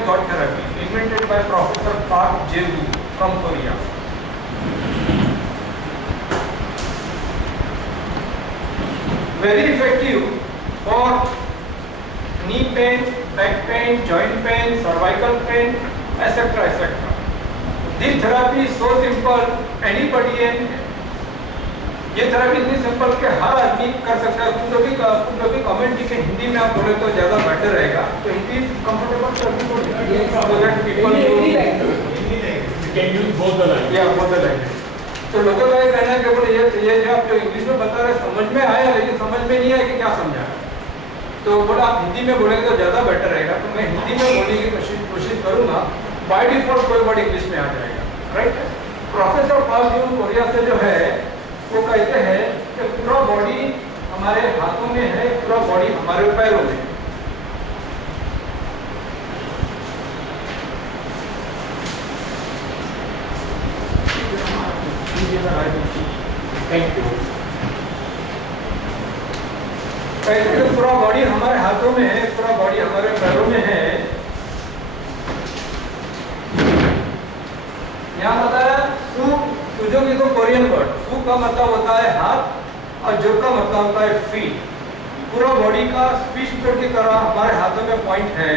gauge therapy invented by Professor Park Jae-woo from Korea. Very effective for knee pain, back pain, joint pain, cervical pain, etc. etc. This therapy is so simple, anybody and ये therapy इतनी simple कि हर आदमी कर सकता है। कुछ लोग भी कमेंट की हिंदी में आप बोले तो ज़्यादा बेटर रहेगा, तो हिंदी कंफर्टेबल सभी को तो लोगों का ये कहना है कि बोले ये जो आप जो इंग्लिश में बता रहे समझ में आया, लेकिन समझ में नहीं आया कि क्या समझा, तो बोला आप हिंदी में बोलेंगे तो ज़्यादा बेटर रहेगा। तो मैं हिंदी में बोलने की कोशिश करूँगा। बाय डिफॉल्ट कोई वर्ड इंग्लिश में आ जाएगा, राइट। प्रोफेसर पार्क जेऊ कोरिया से जो है वो कहते हैं कि पूरा बॉडी हमारे हाथों में है, पूरा बॉडी हमारे पैरों में है। Thank you. कहते हैं पूरा बॉडी हमारे हाथों में है, पूरा बॉडी हमारे पैरों में है। यहाँ बताया सुजो की तो कोरियन वर्ड, सु का मतलब होता है हाथ और जो का मतलब होता है फीट। पूरा बॉडी का फिश बोर्ड की तरह हमारे हाथों में पॉइंट है,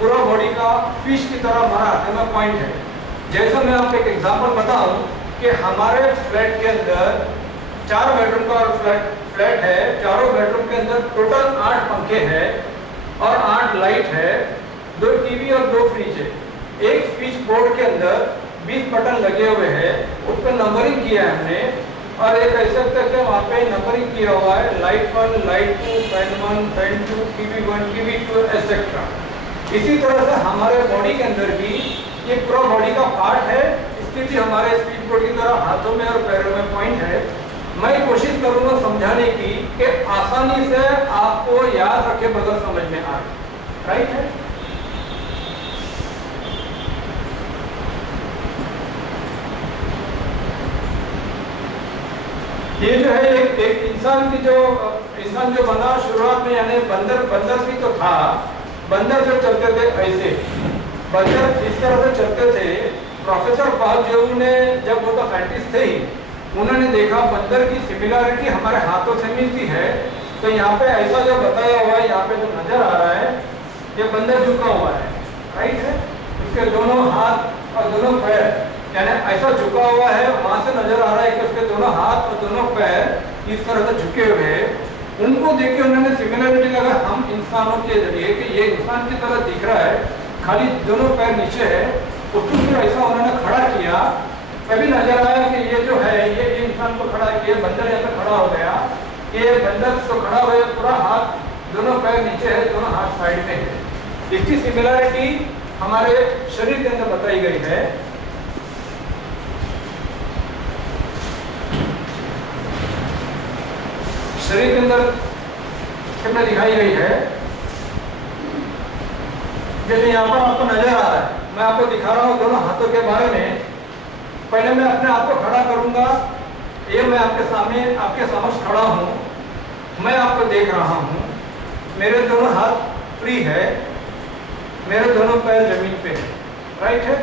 पूरा बॉडी का फिश की तरह हमारे हाथों में पॉइंट है। जैसे मैं आपको एक एग्जांपल बताऊं कि हमारे फ्लैट के अंदर 4 बेडरूम का फ्लैट है, चारों बेडरूम के अंदर टोटल 8 पंखे हैं और 8 लाइट है, 2 टीवी और 2 फ्रिज है। एक स्विच बोर्ड के अंदर 20 बटन लगे हुए हैं, उस पर नंबरिंग किया है हमने, और एक कह सकते हैं कि वहाँ पे नंबरिंग किया हुआ है light 1, light 2, fan 1, fan 2, TV 1, TV 2 etcetera. इसी तरह से हमारे बॉडी के अंदर भी ये पूरा बॉडी का पार्ट है, इसके भी हमारे स्पीड बोर्ड की तरह हाथों में और पैरों में पॉइंट है। मैं कोशिश करूँगा समझाने की कि आसानी से आपको याद रखे बगैर समझ में आए, राइट है। ये जो है एक इंसान जो बना शुरुआत में, यानी बंदर भी तो था। बंदर जो चलते थे ऐसे, बंदर इस तरह से चलते थे। प्रोफेसर पार्क जेऊ ने, जब वो तो साइंटिस्ट थे ही, उन्होंने देखा बंदर की सिमिलरिटी हमारे हाथों से मिलती है। तो यहाँ पे ऐसा जो बताया हुआ है, यहाँ पे जो नजर आ रहा है, ये बंदर झुका हुआ है, राइट है। उसके दोनों हाथ और दोनों पैर यानी ऐसा झुका हुआ है, वहां से नजर आ रहा है कि उसके दोनों हाथ और दोनों पैर इस तरह से झुके हुए हैं। उनको देख के उन्होंने सिमिलरिटी लगा हम इंसानों के जरिए कि ये इंसान की तरह दिख रहा है, खाली दोनों पैर नीचे है। उसको फिर ऐसा उन्होंने खड़ा किया, तभी नजर आया कि ये जो है ये इंसान को खड़ा किया, बंदर यहाँ पे खड़ा हो गया। ये बंदर तो खड़ा हुआ, पूरा हाथ दोनों पैर नीचे है, दोनों हाथ साइड में है। इसकी सिमिलरिटी हमारे शरीर के अंदर बताई गई है। शरीर के अंदर कितना दिखाई गई है, जैसे यहाँ पर आपको नजर आ रहा है। मैं आपको दिखा रहा हूँ दोनों हाथों के बारे में। पहले मैं अपने आप को खड़ा करूंगा, ये मैं आपके सामने आपके समक्ष खड़ा हूँ, मैं आपको देख रहा हूँ। मेरे दोनों हाथ फ्री है, मेरे दोनों पैर जमीन पे है, राइट है।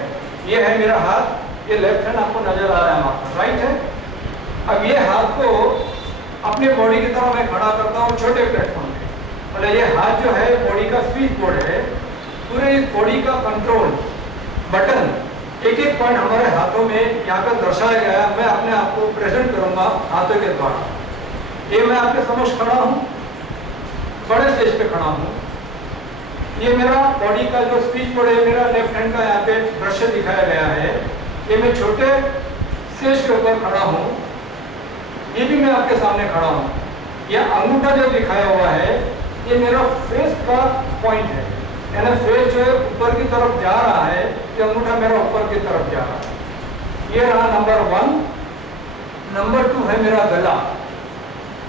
ये है मेरा हाथ, ये लेफ्ट हैंड आपको नजर आ रहा है आपको, राइट है। अब ये हाथ को अपने बॉडी की तरह मैं खड़ा करता हूँ छोटे प्लेटफॉर्म पे। मतलब ये हाथ जो है बॉडी का स्विच बोर्ड है, पूरे इस बॉडी का कंट्रोल बटन एक एक पॉइंट हमारे हाथों में यहाँ पर दर्शाया गया है। मैं अपने आप को प्रेजेंट करूंगा हाथों के द्वारा। ये मैं आपके समक्ष खड़ा हूँ, बड़े स्टेज पे खड़ा हूँ। ये मेरा बॉडी का जो स्विच बोर्ड है, मेरा लेफ्ट हैंड का यहाँ पे दृश्य दिखाया गया है। ये मैं छोटे स्टेज के ऊपर खड़ा हूँ, ये भी मैं आपके सामने खड़ा हूँ। यह अंगूठा जो दिखाया हुआ है, ये मेरा फेस का पॉइंट है, यानी फेस जो है ऊपर की तरफ जा रहा है, ये अंगूठा मेरा ऊपर की तरफ जा रहा है। ये रहा नंबर 1। नंबर 2 है मेरा गला,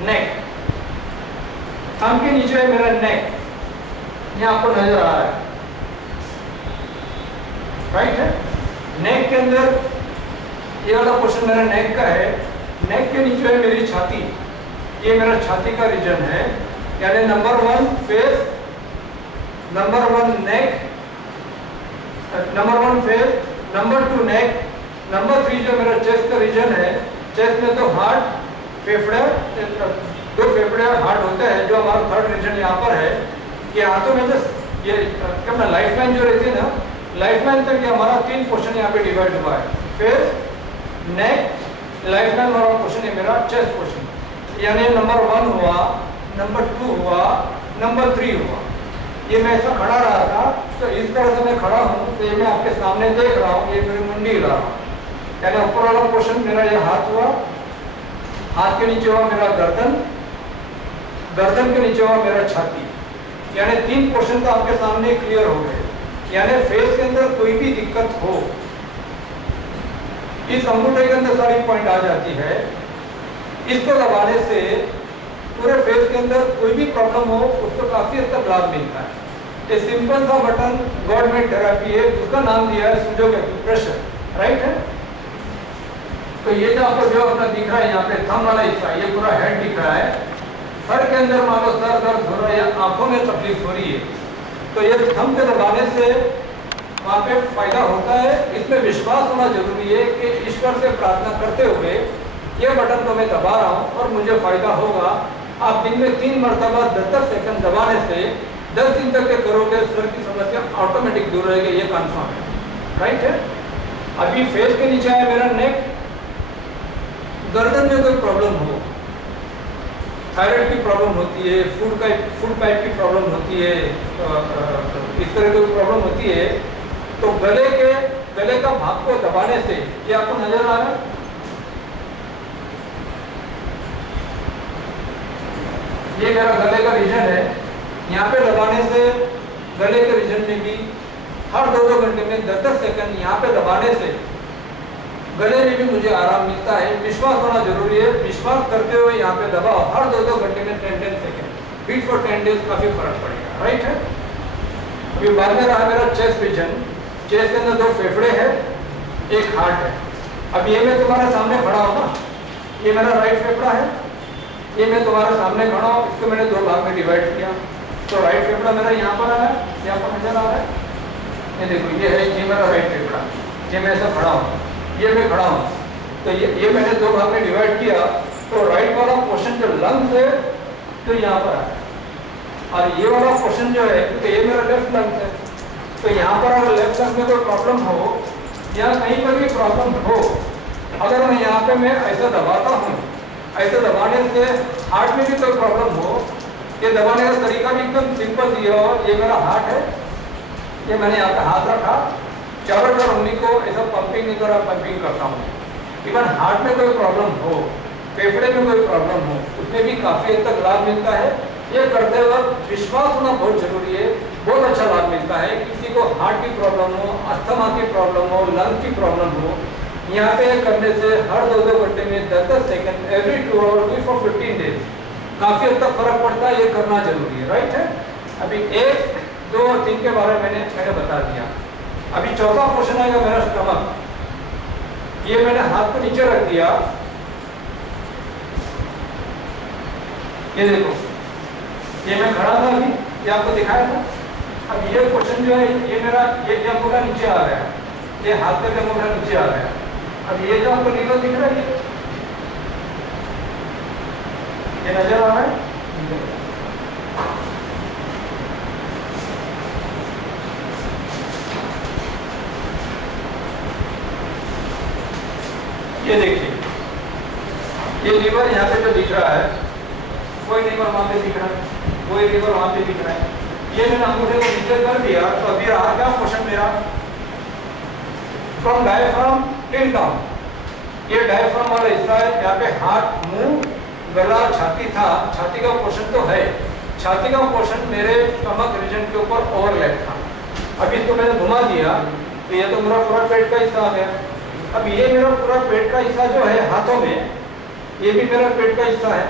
नेक। थंब के नीचे है मेरा नेक, ये आपको नजर आ रहा है, राइट है। नेक के अंदर ये वाला पोर्शन मेरा नेक का है। नेक के नीचे है मेरी छाती, ये मेरा छाती का रीजन है। यानी नंबर 1 फेस, नंबर 1 नेक, नंबर 1 फेस, नंबर 2 नेक, नंबर 3 जो मेरा चेस्ट का रीजन है, चेस्ट में तो हार्ट, फेफड़े, दो फेफड़े और हार्ट होते हैं, जो हमारा थर्ड रीजन यहाँ पर है कि हाथों में जो ये क्या लाइफ लाइन जो रहती है ना, लाइफ लाइन तक ये हमारा 3 पोर्शन यहाँ पे डिवाइड हुआ है, फेस, नेक, लाइफ लाइन वाला पोर्शन है मेरा चेस्ट पोर्शन, यानी नंबर 1 हुआ, नंबर 2 हुआ, नंबर 3 हुआ। ये मैं ऐसा खड़ा रहा था, तो इस तरह से मैं खड़ा हूँ, तो ये मैं आपके सामने देख रहा हूँ, ये मेरी मुंडी हिला रहा हूँ, यानी ऊपर वाला पोर्शन मेरा ये हाथ हुआ, हाथ के नीचे हुआ मेरा गर्दन, गर्दन के नीचे हुआ मेरा छाती, यानी 3 पोर्शन तो आपके सामने क्लियर हो गए। यानी फेस के अंदर कोई भी दिक्कत हो, इस अंगूठे के अंदर सारी पॉइंट आ जाती है, इसको दबाने से पूरे फेस के अंदर कोई भी प्रॉब्लम हो उसको काफी हद तक लाभ मिलता है। ये सिंपल सा बटन गवर्नमेंट थेरेपी है, उसका नाम दिया है सुजोग एक्यूप्रेशर, राइट है। तो ये जो आपको जो अपना दिख रहा है यहाँ पे थंब वाला हिस्सा, ये पूरा हेड दिख रहा है, सर के अंदर मान लो सर दर्द हो रहा है या आंखों में तकलीफ हो रही है, तो ये थंब पे दबाने से वहाँ पे फायदा होता है। इसमें विश्वास होना जरूरी है कि ईश्वर से प्रार्थना करते हुए ये बटन को मैं दबा रहा हूँ और मुझे फायदा होगा। आप दिन में 3 मरतबा 10-10 सेकंड दबाने से 10 दिन तक के करोगे, सर की समस्या ऑटोमेटिक दूर रहेगी, ये कंफर्म है, राइट है। अभी फेस के नीचे है मेरा नेक, गर्दन में कोई प्रॉब्लम हो, थायराइड की प्रॉब्लम होती है, फूड पाइप की प्रॉब्लम होती है, इस तरह की प्रॉब्लम होती है, तो गले का भाग को दबाने से, ये आपको नजर आ रहा है, ये मेरा गले का रीजन है, यहाँ पे दबाने से गले के रीजन में भी हर 2-2 घंटे में 10-10 सेकंड यहाँ पे दबाने से गले में भी मुझे आराम मिलता है। विश्वास होना जरूरी है, विश्वास करते हुए यहाँ पे दबाओ, हर 2-2 घंटे में 10-10 सेकंड, बीट फॉर 10 डेज, काफी फर्क पड़ेगा, राइट है। अभी बाद में रहा मेरा चेस्ट रीजन, चेस्ट के अंदर 2 फेफड़े हैं, एक हार्ट है। अब ये मैं तुम्हारे सामने खड़ा हूँ ना, ये मेरा राइट फेफड़ा है, ये मैं तुम्हारे सामने खड़ा हूँ, इसको मैंने 2 भाग में डिवाइड किया, तो राइट फेफड़ा मेरा यहाँ पर आ रहा है, यहाँ पर नजर आ रहा है, ये देखो ये है, ये मेरा राइट फेफड़ा, ये मैं ऐसा खड़ा हूँ, ये मैं खड़ा हूँ, तो ये मैंने 2 भाग में डिवाइड किया, तो राइट वाला पोर्शन जो लंग्स है तो यहाँ पर है, और ये वाला पोर्शन जो है, क्योंकि ये मेरा लेफ्ट लंग्स है, तो यहाँ पर अगर लेफ्ट लंग्स में कोई प्रॉब्लम हो या कहीं पर भी प्रॉब्लम हो, अगर मैं यहाँ पे मैं ऐसा दबाता हूँ, ऐसे दबाने से हार्ट में भी कोई प्रॉब्लम हो, ये दबाने का तरीका भी एकदम सिंपल दिया हो। ये मेरा हार्ट है, ये मैंने यहाँ पे हाथ रखा, चारों तरफ उंगली को ऐसा पंपिंग की तरह पंपिंग करता हूँ। इवन हार्ट में कोई प्रॉब्लम हो, फेफड़े में कोई प्रॉब्लम हो, उसमें भी काफ़ी हद तक लाभ मिलता है। ये करते वक्त विश्वास होना बहुत जरूरी है, बहुत अच्छा लाभ मिलता है। किसी को हार्ट की प्रॉब्लम हो, अस्थमा की प्रॉब्लम हो, लंग की प्रॉब्लम हो, यहाँ पे करने से हर 2-2 घंटे में 10-10 second every 2 hour for 15 days काफ़ी हद तक फर्क पड़ता है। ये करना जरूरी है, राइट है। अभी 1, 2 और 3 के बारे में मैंने बता दिया। अभी चौथा क्वेश्चन आएगा मेरा स्टमक। ये मैंने हाथ को नीचे रख दिया, ये देखो, ये मैं खड़ा था अभी, ये आपको दिखाया था। अब ये क्वेश्चन जो है, ये मेरा ये अंगूठा नीचे आ रहा है, ये हाथ का अंगूठा नीचे आ रहा है। अब ये जो आपको लीवर दिख रहा है, ये नजर आ रहा है, ये देखिए, ये लीवर यहाँ पे जो दिख रहा है, कोई लीवर वहां पे दिख रहा है, कोई लीवर वहां पे दिख रहा है। ये मैंने अंगूठे को नीचे कर दिया, तो अभी रहा क्या क्वेश्चन मेरा, फ्रॉम डायफ्राम टिल डाउन। ये डायफ्राम वाला हिस्सा है, यहाँ पे हाथ, मुंह, गला, छाती था। छाती का पोर्शन तो है, छाती का पोर्शन मेरे स्टमक रीजन के ऊपर ओवरलैप था। अभी तो मैंने घुमा दिया, तो ये तो मेरा पूरा पेट का हिस्सा आ गया। अब ये मेरा पूरा पेट का हिस्सा जो है हाथों में, ये भी मेरा पेट का हिस्सा है।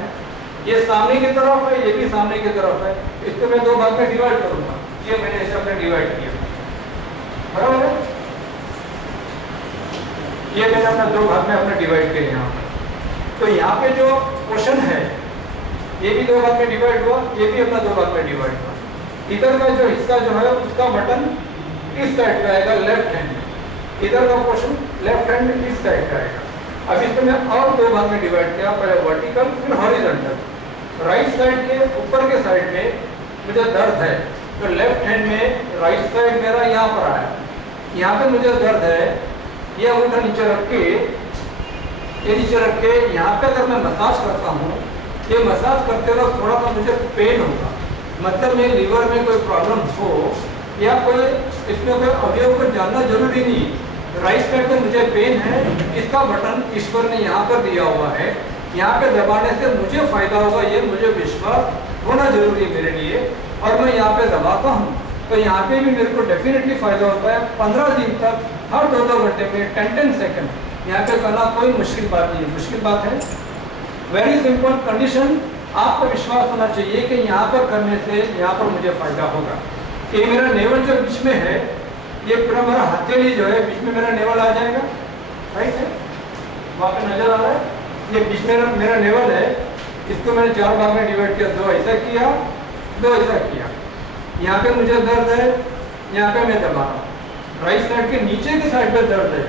ये सामने की तरफ है, ये भी सामने की तरफ है। इसको मैं 2 भाग में डिवाइड करूंगा, ये मैंने ऐसे अपने डिवाइड किया, बराबर है। ये मैंने अपना 2 भाग में अपने डिवाइड किया यहाँ पर। तो यहाँ पे जो पोर्शन है, ये भी 2 भाग में डिवाइड हुआ, ये भी अपना 2 भाग में डिवाइड हुआ। इधर का जो हिस्सा जो है, उसका बटन इस साइड का आएगा लेफ्ट हैंड, इधर का पोर्शन लेफ्ट हैंड इस साइड का आएगा। अब इसको मैं और दो भाग में डिवाइड किया, पहले वर्टिकल फिर हॉरिजॉन्टल। राइट साइड के ऊपर के साइड में मुझे दर्द है, तो लेफ्ट हैंड में राइट साइड मेरा यहाँ पर आया, यहाँ पे मुझे दर्द है, ये अंगूठा नीचे रख के, ये नीचे रख के यहाँ पे अगर मैं मसाज करता हूँ, ये मसाज करते वक्त थोड़ा सा मुझे पेन होगा, मतलब मेरे लीवर में कोई प्रॉब्लम हो या कोई इसमें कोई अवयव को जानना जरूरी नहीं। राइट साइड में मुझे पेन है, इसका बटन ईश्वर ने यहाँ पर दिया हुआ है, यहाँ पे दबाने से मुझे फायदा होगा, ये मुझे विश्वास होना जरूरी है मेरे लिए, और मैं यहाँ पे दबाता हूँ तो यहाँ पे भी मेरे को डेफिनेटली फायदा होता है। 15 दिन तक हर 2-2 घंटे में 10-10 सेकंड यहाँ पे करना कोई मुश्किल बात नहीं है। मुश्किल बात है, वेरी सिंपल कंडीशन, आपको विश्वास होना चाहिए कि यहाँ पर करने से यहाँ पर मुझे फायदा होगा। ये मेरा नेवल जो बीच में है, ये पूरा मेरा हथेली जो है बीच में मेरा नेवल आ जाएगा, राइट है, वहाँ पे नजर आ रहा है, ये बीच में मेरा नेवल है, इसको मैंने 4 भाग में डिवाइड किया, 2 ऐसा किया, 2 ऐसा किया। यहाँ पे मुझे दर्द है, यहाँ पे मैं दबा रहा हूँ। राइट साइड के नीचे की साइड पे दर्द है,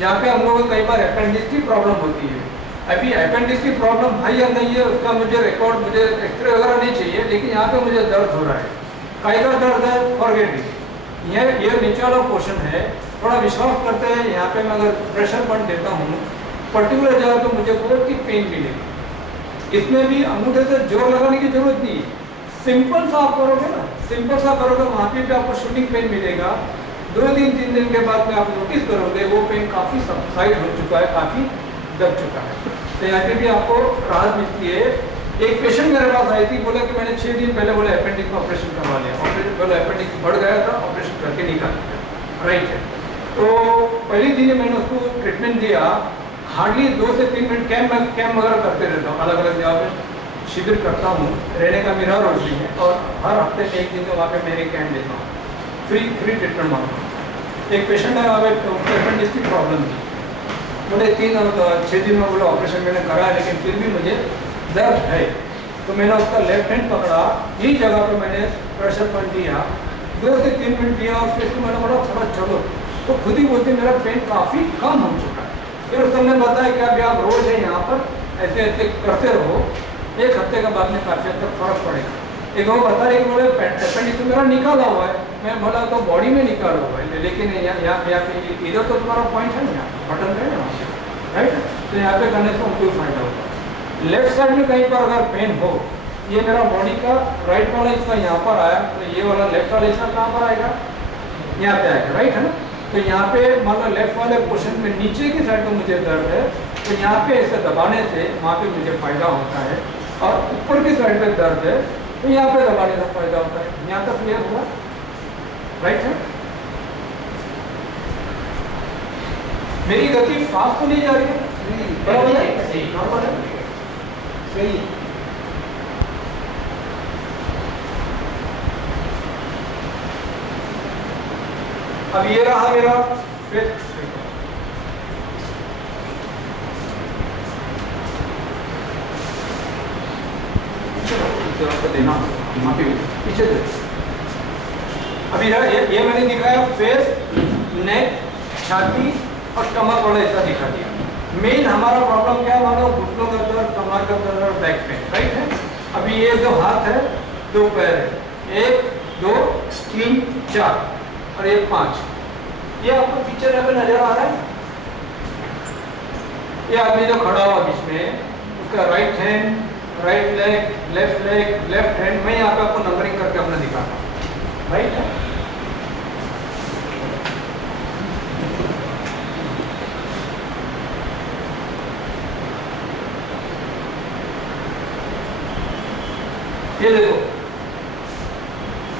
जहाँ पे हम लोगों को कई बार अपेंडिक्स की प्रॉब्लम होती है। अभी अपेंडिक्स की प्रॉब्लम है या नहीं है उसका मुझे रिकॉर्ड, मुझे एक्सरे वगैरह नहीं चाहिए, लेकिन यहाँ पे मुझे दर्द हो रहा है। कई का दर्द है, फॉरगेट इट, ये नीचे वाला पोर्शन है, थोड़ा विश्वास करते हैं, यहाँ पे मैं अगर प्रेशर पॉइंट देता हूँ पर्टिकुलर जगह तो मुझे बहुत ही पेन मिलेगी। इसमें भी अंगूठे से जोर लगाने की जरूरत नहीं, सिंपल सा आप करोगे ना, सिंपल सा करोगे, वहाँ पे भी आपको शूटिंग पेन मिलेगा। 2 दिन 3 दिन के बाद में आप नोटिस करोगे वो पेन काफ़ी सबसाइड हो चुका है, काफ़ी दब चुका है, तो यहाँ पे भी आपको राहत मिलती है। एक पेशेंट मेरे पास आई थी, बोला कि मैंने 6 दिन पहले बोला अपेंडिक्स का ऑपरेशन करवा लिया, ऑपरेशन बोला अपेंडिक्स बढ़ गया था, ऑपरेशन करके निकाल दिया, राइट है। तो पहले दिन मैंने उसको ट्रीटमेंट दिया, हार्डली 2 से 3 मिनट कैम्प वगैरह करते रहता हूँ, अलग अलग जगह पे शिविर करता हूँ, रहने का मेरा रोज भी है, और हर हफ्ते में 1 दिन तो वहाँ पे मेरे कैंप देता हूँ, फ्री ट्रीटमेंट मांगता हूँ। एक पेशेंट है, वहाँ पे अपेंडिक्स की प्रॉब्लम थी, मुझे 6 दिन में बोला ऑपरेशन मैंने करा, लेकिन फिर भी मुझे दर्द है, तो मैंने उसका लेफ्ट हैंड पकड़ा, यही जगह पे मैंने प्रेशर पॉइंट दिया, 2 से 3 मिनट दिया, और फिर मैंने बोला थोड़ा चलो, तो खुद ही बोलते मेरा पेन काफ़ी कम हो चुका है। फिर उसने हमें बताया कि अभी आप रोज है यहाँ पर ऐसे ऐसे करते रहो, 1 हफ्ते के बाद में काफ़ी हद तक फर्क पड़ेगा। एक वो बता रहे कि बोले अपेंडिक्स मेरा निकाला हुआ है, मैं बोला तो बॉडी में निकाला हुआ है, लेकिन यहाँ पे इधर तो तुम्हारा पॉइंट है ना, बटन है ना, राइट, तो यहाँ पे करने से कोई फायदा होगा। लेफ्ट साइड में कहीं पर अगर पेन हो, ये मेरा बॉडी का राइट वाला हिस्सा यहाँ पर आया, तो ये वाला लेफ्ट वाला हिस्सा कहाँ पर आएगा, यहाँ पे आएगा, राइट है ना। तो यहाँ पे मान लो लेफ्ट वाले पोर्शन में नीचे की साइड में मुझे दर्द है, तो यहाँ पे ऐसे दबाने से वहाँ पे मुझे फायदा होता है, और ऊपर की साइड पे दर्द है तो यहाँ पे दबाने से फायदा होता है। यहाँ तक क्लियर हुआ, राइट है। मेरी गति फास्ट तो नहीं जा रही है, बराबर है, नॉर्मल है, सही। अब ये रहा मेरा फिफ्थ देना, पीछे दे। अभी ये मैंने दिखाया फेस, नेक, छाती और कमर वाला हिस्सा दिखा दिया। मेन हमारा प्रॉब्लम क्या है, मानो घुटनों का दर्द, कमर का दर्द और बैक पेन, राइट है। अभी ये 2 हाथ है, 2 पैर है, 1 2 3 4 और ये 5, ये आपको पिक्चर में नजर आ रहा है। ये आदमी जो खड़ा हुआ बीच में, उसका right hand, right leg, left hand, मैं यहाँ पे आपको नंबरिंग करके अपना दिखाता हूँ, राइट है। ये देखो,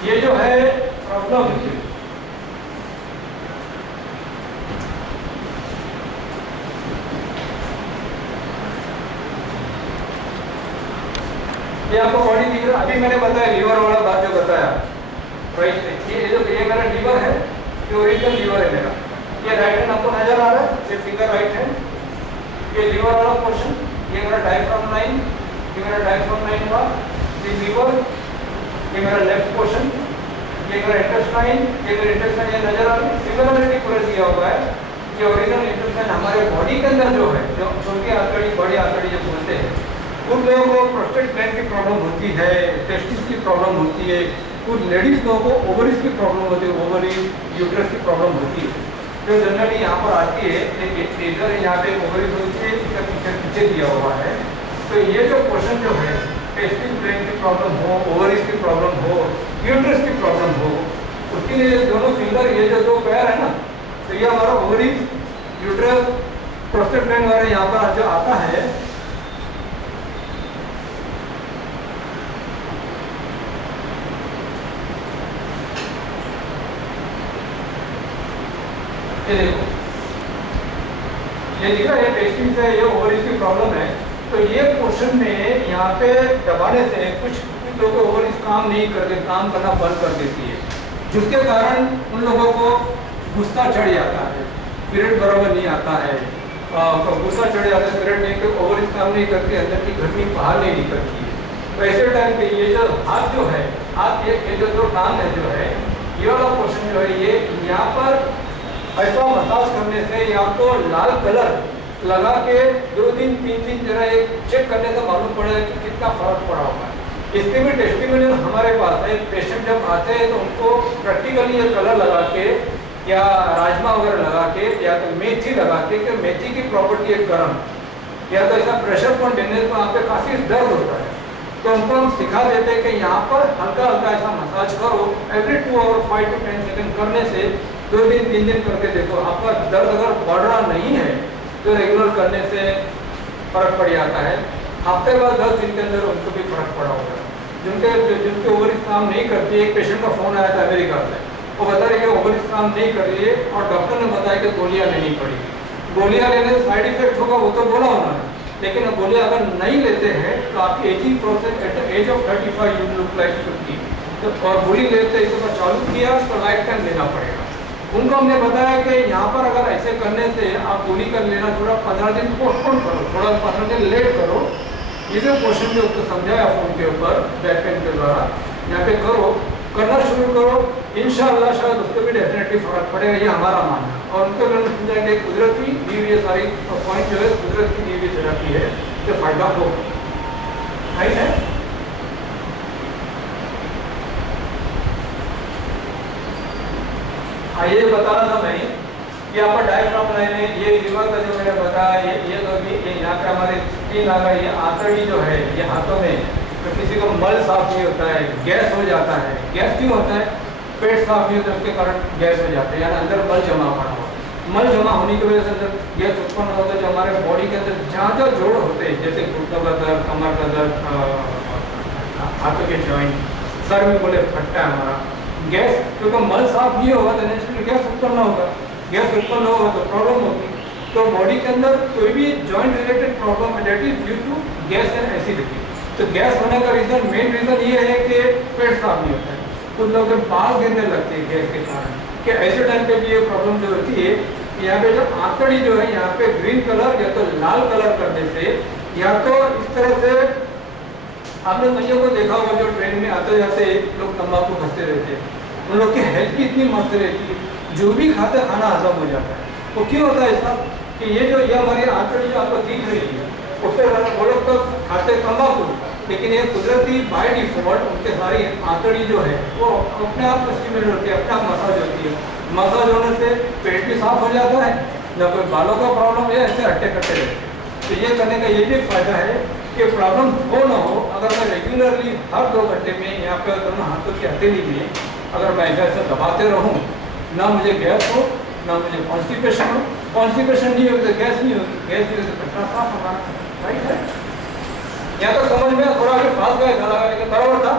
ये जो है प्रॉब्लम, ये आपको बॉडी दिख रहा है। अभी मैंने बताया लीवर वाला बात जो बताया, राइट, ये मेरा लीवर है, ये ओरिजिनल लीवर है मेरा। ये राइट हैंड आपको नजर आ रहा है, ये फिंगर राइट हैंड, ये लीवर वाला पोर्शन, ये मेरा डायफ्राम लाइन, ये मेरा डायफ्राम लाइन हुआ, ये लीवर, ये मेरा लेफ्ट पोर्शन, ये मेरा इंटेस्टाइन, ये मेरा इंटेस्टाइन ये नजर आ रही है, सिमिलरिटी पूरा दिया हुआ है कि ओरिजिनल इंटेस्टाइन हमारे बॉडी के अंदर जो है, जो छोटी आंतड़ी बड़ी आंतड़ी जो बोलते हैं, उन लोगों को प्रोस्टेट ग्लैंड की प्रॉब्लम होती है, टेस्टिस की प्रॉब्लम होती है, कुछ लेडीज लोगों को ओवरीज की प्रॉब्लम होती है, ओवरी यूट्रस की प्रॉब्लम होती है, जो जनरली यहाँ पर आती है। एक इधर यहाँ पे ओवरीज होती है, इसका पीछे दिया हुआ है। तो ये जो पोर्शन जो है, टेस्टिस ग्लैंड की प्रॉब्लम हो, ओवरीज की प्रॉब्लम हो, यूट्रस की प्रॉब्लम हो, उसके लिए दोनों फिंगर, ये जो दो पैर है ना, तो ये हमारा ओवरीज, यूट्रस, प्रोस्टेट ग्लैंड हमारे यहाँ पर जो आता है, ये देखो, ये दिखा, ये टेस्टिंग से ये ओवरीज की प्रॉब्लम है। तो ये पोर्शन में यहाँ पे दबाने से कुछ लोगों को ओवरीज काम नहीं करते, काम करना बंद कर देती है, जिसके कारण उन लोगों को गुस्सा चढ़ जाता है, पीरियड बराबर नहीं आता है, गुस्सा चढ़ जाता है, पीरियड नहीं कर, ओवरीज काम नहीं करती, अंदर की गर्मी बाहर नहीं निकलती है। तो ऐसे टाइम पे ये जो हाथ जो है, हाथ ये जो टांग है जो है, ये वाला पोर्शन जो है, ये यहाँ पर ऐसा मसाज करने से या तो लाल कलर लगा के 2 दिन 3 दिन जरा एक चेक करने से मालूम पड़ेगा कि कितना फर्क पड़ा होगा। इसके भी टेस्टिमोनियल हमारे पास है। पेशेंट जब आते हैं तो उनको प्रैक्टिकली ये कलर लगा के या राजमा वगैरह लगा के या तो मेथी लगा के, कि मेथी की प्रॉपर्टी है गर्म, या तो ऐसा प्रेशर पॉइंट देने तो वहाँ पे काफ़ी दर्द होता है, तो उनको हम सिखा देते हैं कि यहाँ पर हल्का हल्का ऐसा मसाज करो, एवरी 2 और 5 to 10 सेकेंड करने से 2 दिन 3 दिन करके देखो, आपका दर्द अगर बढ़ रहा नहीं है तो रेगुलर करने से फर्क पड़ जाता है। हफ्ते बाद 10 दिन के अंदर उनको भी फर्क पड़ा होगा। जिनके ओवरीज काम नहीं करती, एक पेशेंट का फोन आया था अमेरिका से, वो बता रहे कि ओवरीज काम नहीं कर रही है और डॉक्टर ने बताया कि गोलियां लेनी पड़ेगी। गोलियां लेने से साइड इफेक्ट होगा वो तो बोला उन्होंने, लेकिन अब गोलियां अगर नहीं लेते हैं तो आपकी ageing process at the age of 35 you look like 50। तो और गोली लेते इसको चालू किया तो लाइफ टाइम लेना पड़ेगा। उनको हमने बताया कि यहाँ पर अगर ऐसे करने से आप गोली कर लेना, थोड़ा 15 दिन पोस्टपोन करो, थोड़ा 15 दिन लेट करो, ये जो क्वेश्चन जो उसको समझाया फोन के ऊपर बैक पेन के द्वारा, यहाँ पे करो, करना शुरू करो, इंशाअल्लाह शायद उसको भी डेफिनेटली फर्क पड़ेगा, ये हमारा मानना। और उनको मैंने समझा कि कुदरती दी हुई ये सारी पॉइंट जो है कुदरत की दी हुई थेरेपी है, तो फायदा हो राइट है। ये बता रहा था मैं कि यहाँ पर डायफ्राम लाइन है, ये लीवर का जो मैंने बताया, ये तो भी ये यहाँ पे हमारे स्किन आ गई, ये आंतड़ी जो है ये हाथों में, तो किसी को मल साफ नहीं होता है, गैस हो जाता है। गैस क्यों होता है? पेट साफ नहीं होता, उसके कारण गैस हो जाता है, यानी अंदर मल जमा पड़ा हो। मल जमा होने की वजह से अंदर गैस उत्पन्न होता है, जो हमारे बॉडी के अंदर जहाँ जहाँ जोड़ होते हैं, जैसे घुटनों का दर्द, कमर का दर्द, हाथों के जॉइंट, सर में बोले फटता है हमारा, गैस, क्योंकि मल साफ नहीं होगा तो नेचुरली गैस उत्पन्न होगा, गैस उत्पन्न होगा तो प्रॉब्लम होगी। तो बॉडी के अंदर कोई भी जॉइंट रिलेटेड प्रॉब्लम है that is due to gas and acidity. तो गैस होने का रीजन, मेन रीजन ये है कि पेट साफ नहीं होता है, कुछ लोगों के बाल गिरने लगते हैं गैस के कारण, कि ऐसे टाइम पे भी ये प्रॉब्लम जो होती है, यहाँ पे जो आंतड़ी जो है यहाँ पे ग्रीन कलर या तो लाल कलर करने से, या तो इस तरह से आपने कईयों को देखा होगा जो ट्रेन में आते जाते लोग तंबाकू खाते रहते हैं, उन लोग की हेल्थ भी इतनी मस्त रहती है, जो भी खाते खाना हजम हो जाता है। तो क्यों होता है ऐसा कि ये हमारी आंतड़ी जो आपको दिख रही है, उससे वो लोग तो खाते तंबाकू, लेकिन ये कुदरती बाय डिफॉल्ट उनके सारी आंतड़ी जो है वो अपने आप स्टिमुलेट होती है, अपने आप मसाज होती है। मसाज होने से पेट भी साफ हो जाता है, न कोई बालों का प्रॉब्लम है, ऐसे हट्टे कट्टे रहते हैं। तो ये करने का ये भी फायदा है कि प्रॉब्लम हो ना हो, अगर मैं रेगुलरली हर 2 घंटे में यहाँ पे दोनों हाथों की हथेली में अगर मैं ऐसा दबाते रहूँ, ना मुझे गैस हो ना मुझे कॉन्स्टिपेशन हो, कॉन्स्टिपेशन नहीं होगी तो गैस नहीं होगी, गैस नहीं होगी तो पेट साफ होगा, राइट है। यहाँ तो समझ में थोड़ा आगे फास्ट गया था, लेकिन बराबर था।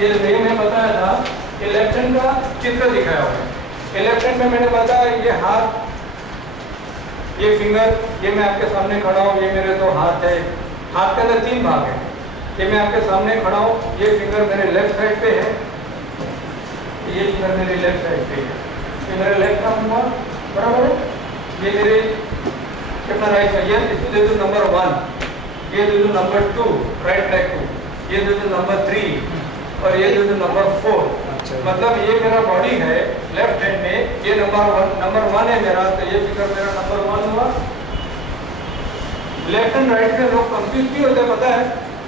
ये मैंने बताया था कि लेफ्ट हैंड का चित्र दिखाया हुआ है। लेफ्ट हैंड में मैंने बताया ये हाथ, ये फिंगर, ये मैं आपके सामने खड़ा हूँ, ये मेरे 2 हाथ है। हाथ के अंदर 3 भाग है। ये मैं आपके सामने खड़ा हूँ, ये फिंगर मेरे लेफ्ट साइड पे है, ये फिंगर मेरे लेफ्ट साइड पे है, ये मेरे लेफ्ट का फिंगर बराबर है, ये मेरे कितना राइट है, ये इसको दे दूँ नंबर 1, ये दे दूँ नंबर 2, राइट लेग 2, ये दे दो नंबर 3 और ये दे दो नंबर 4। अच्छा। मतलब ये मेरा बॉडी है लेफ्ट हैंड में, ये नंबर 1 है मेरा, तो ये फिगर मेरा नंबर 1 हुआ। लेफ्ट एंड राइट के लोग कंफ्यूज भी होते हैं, पता है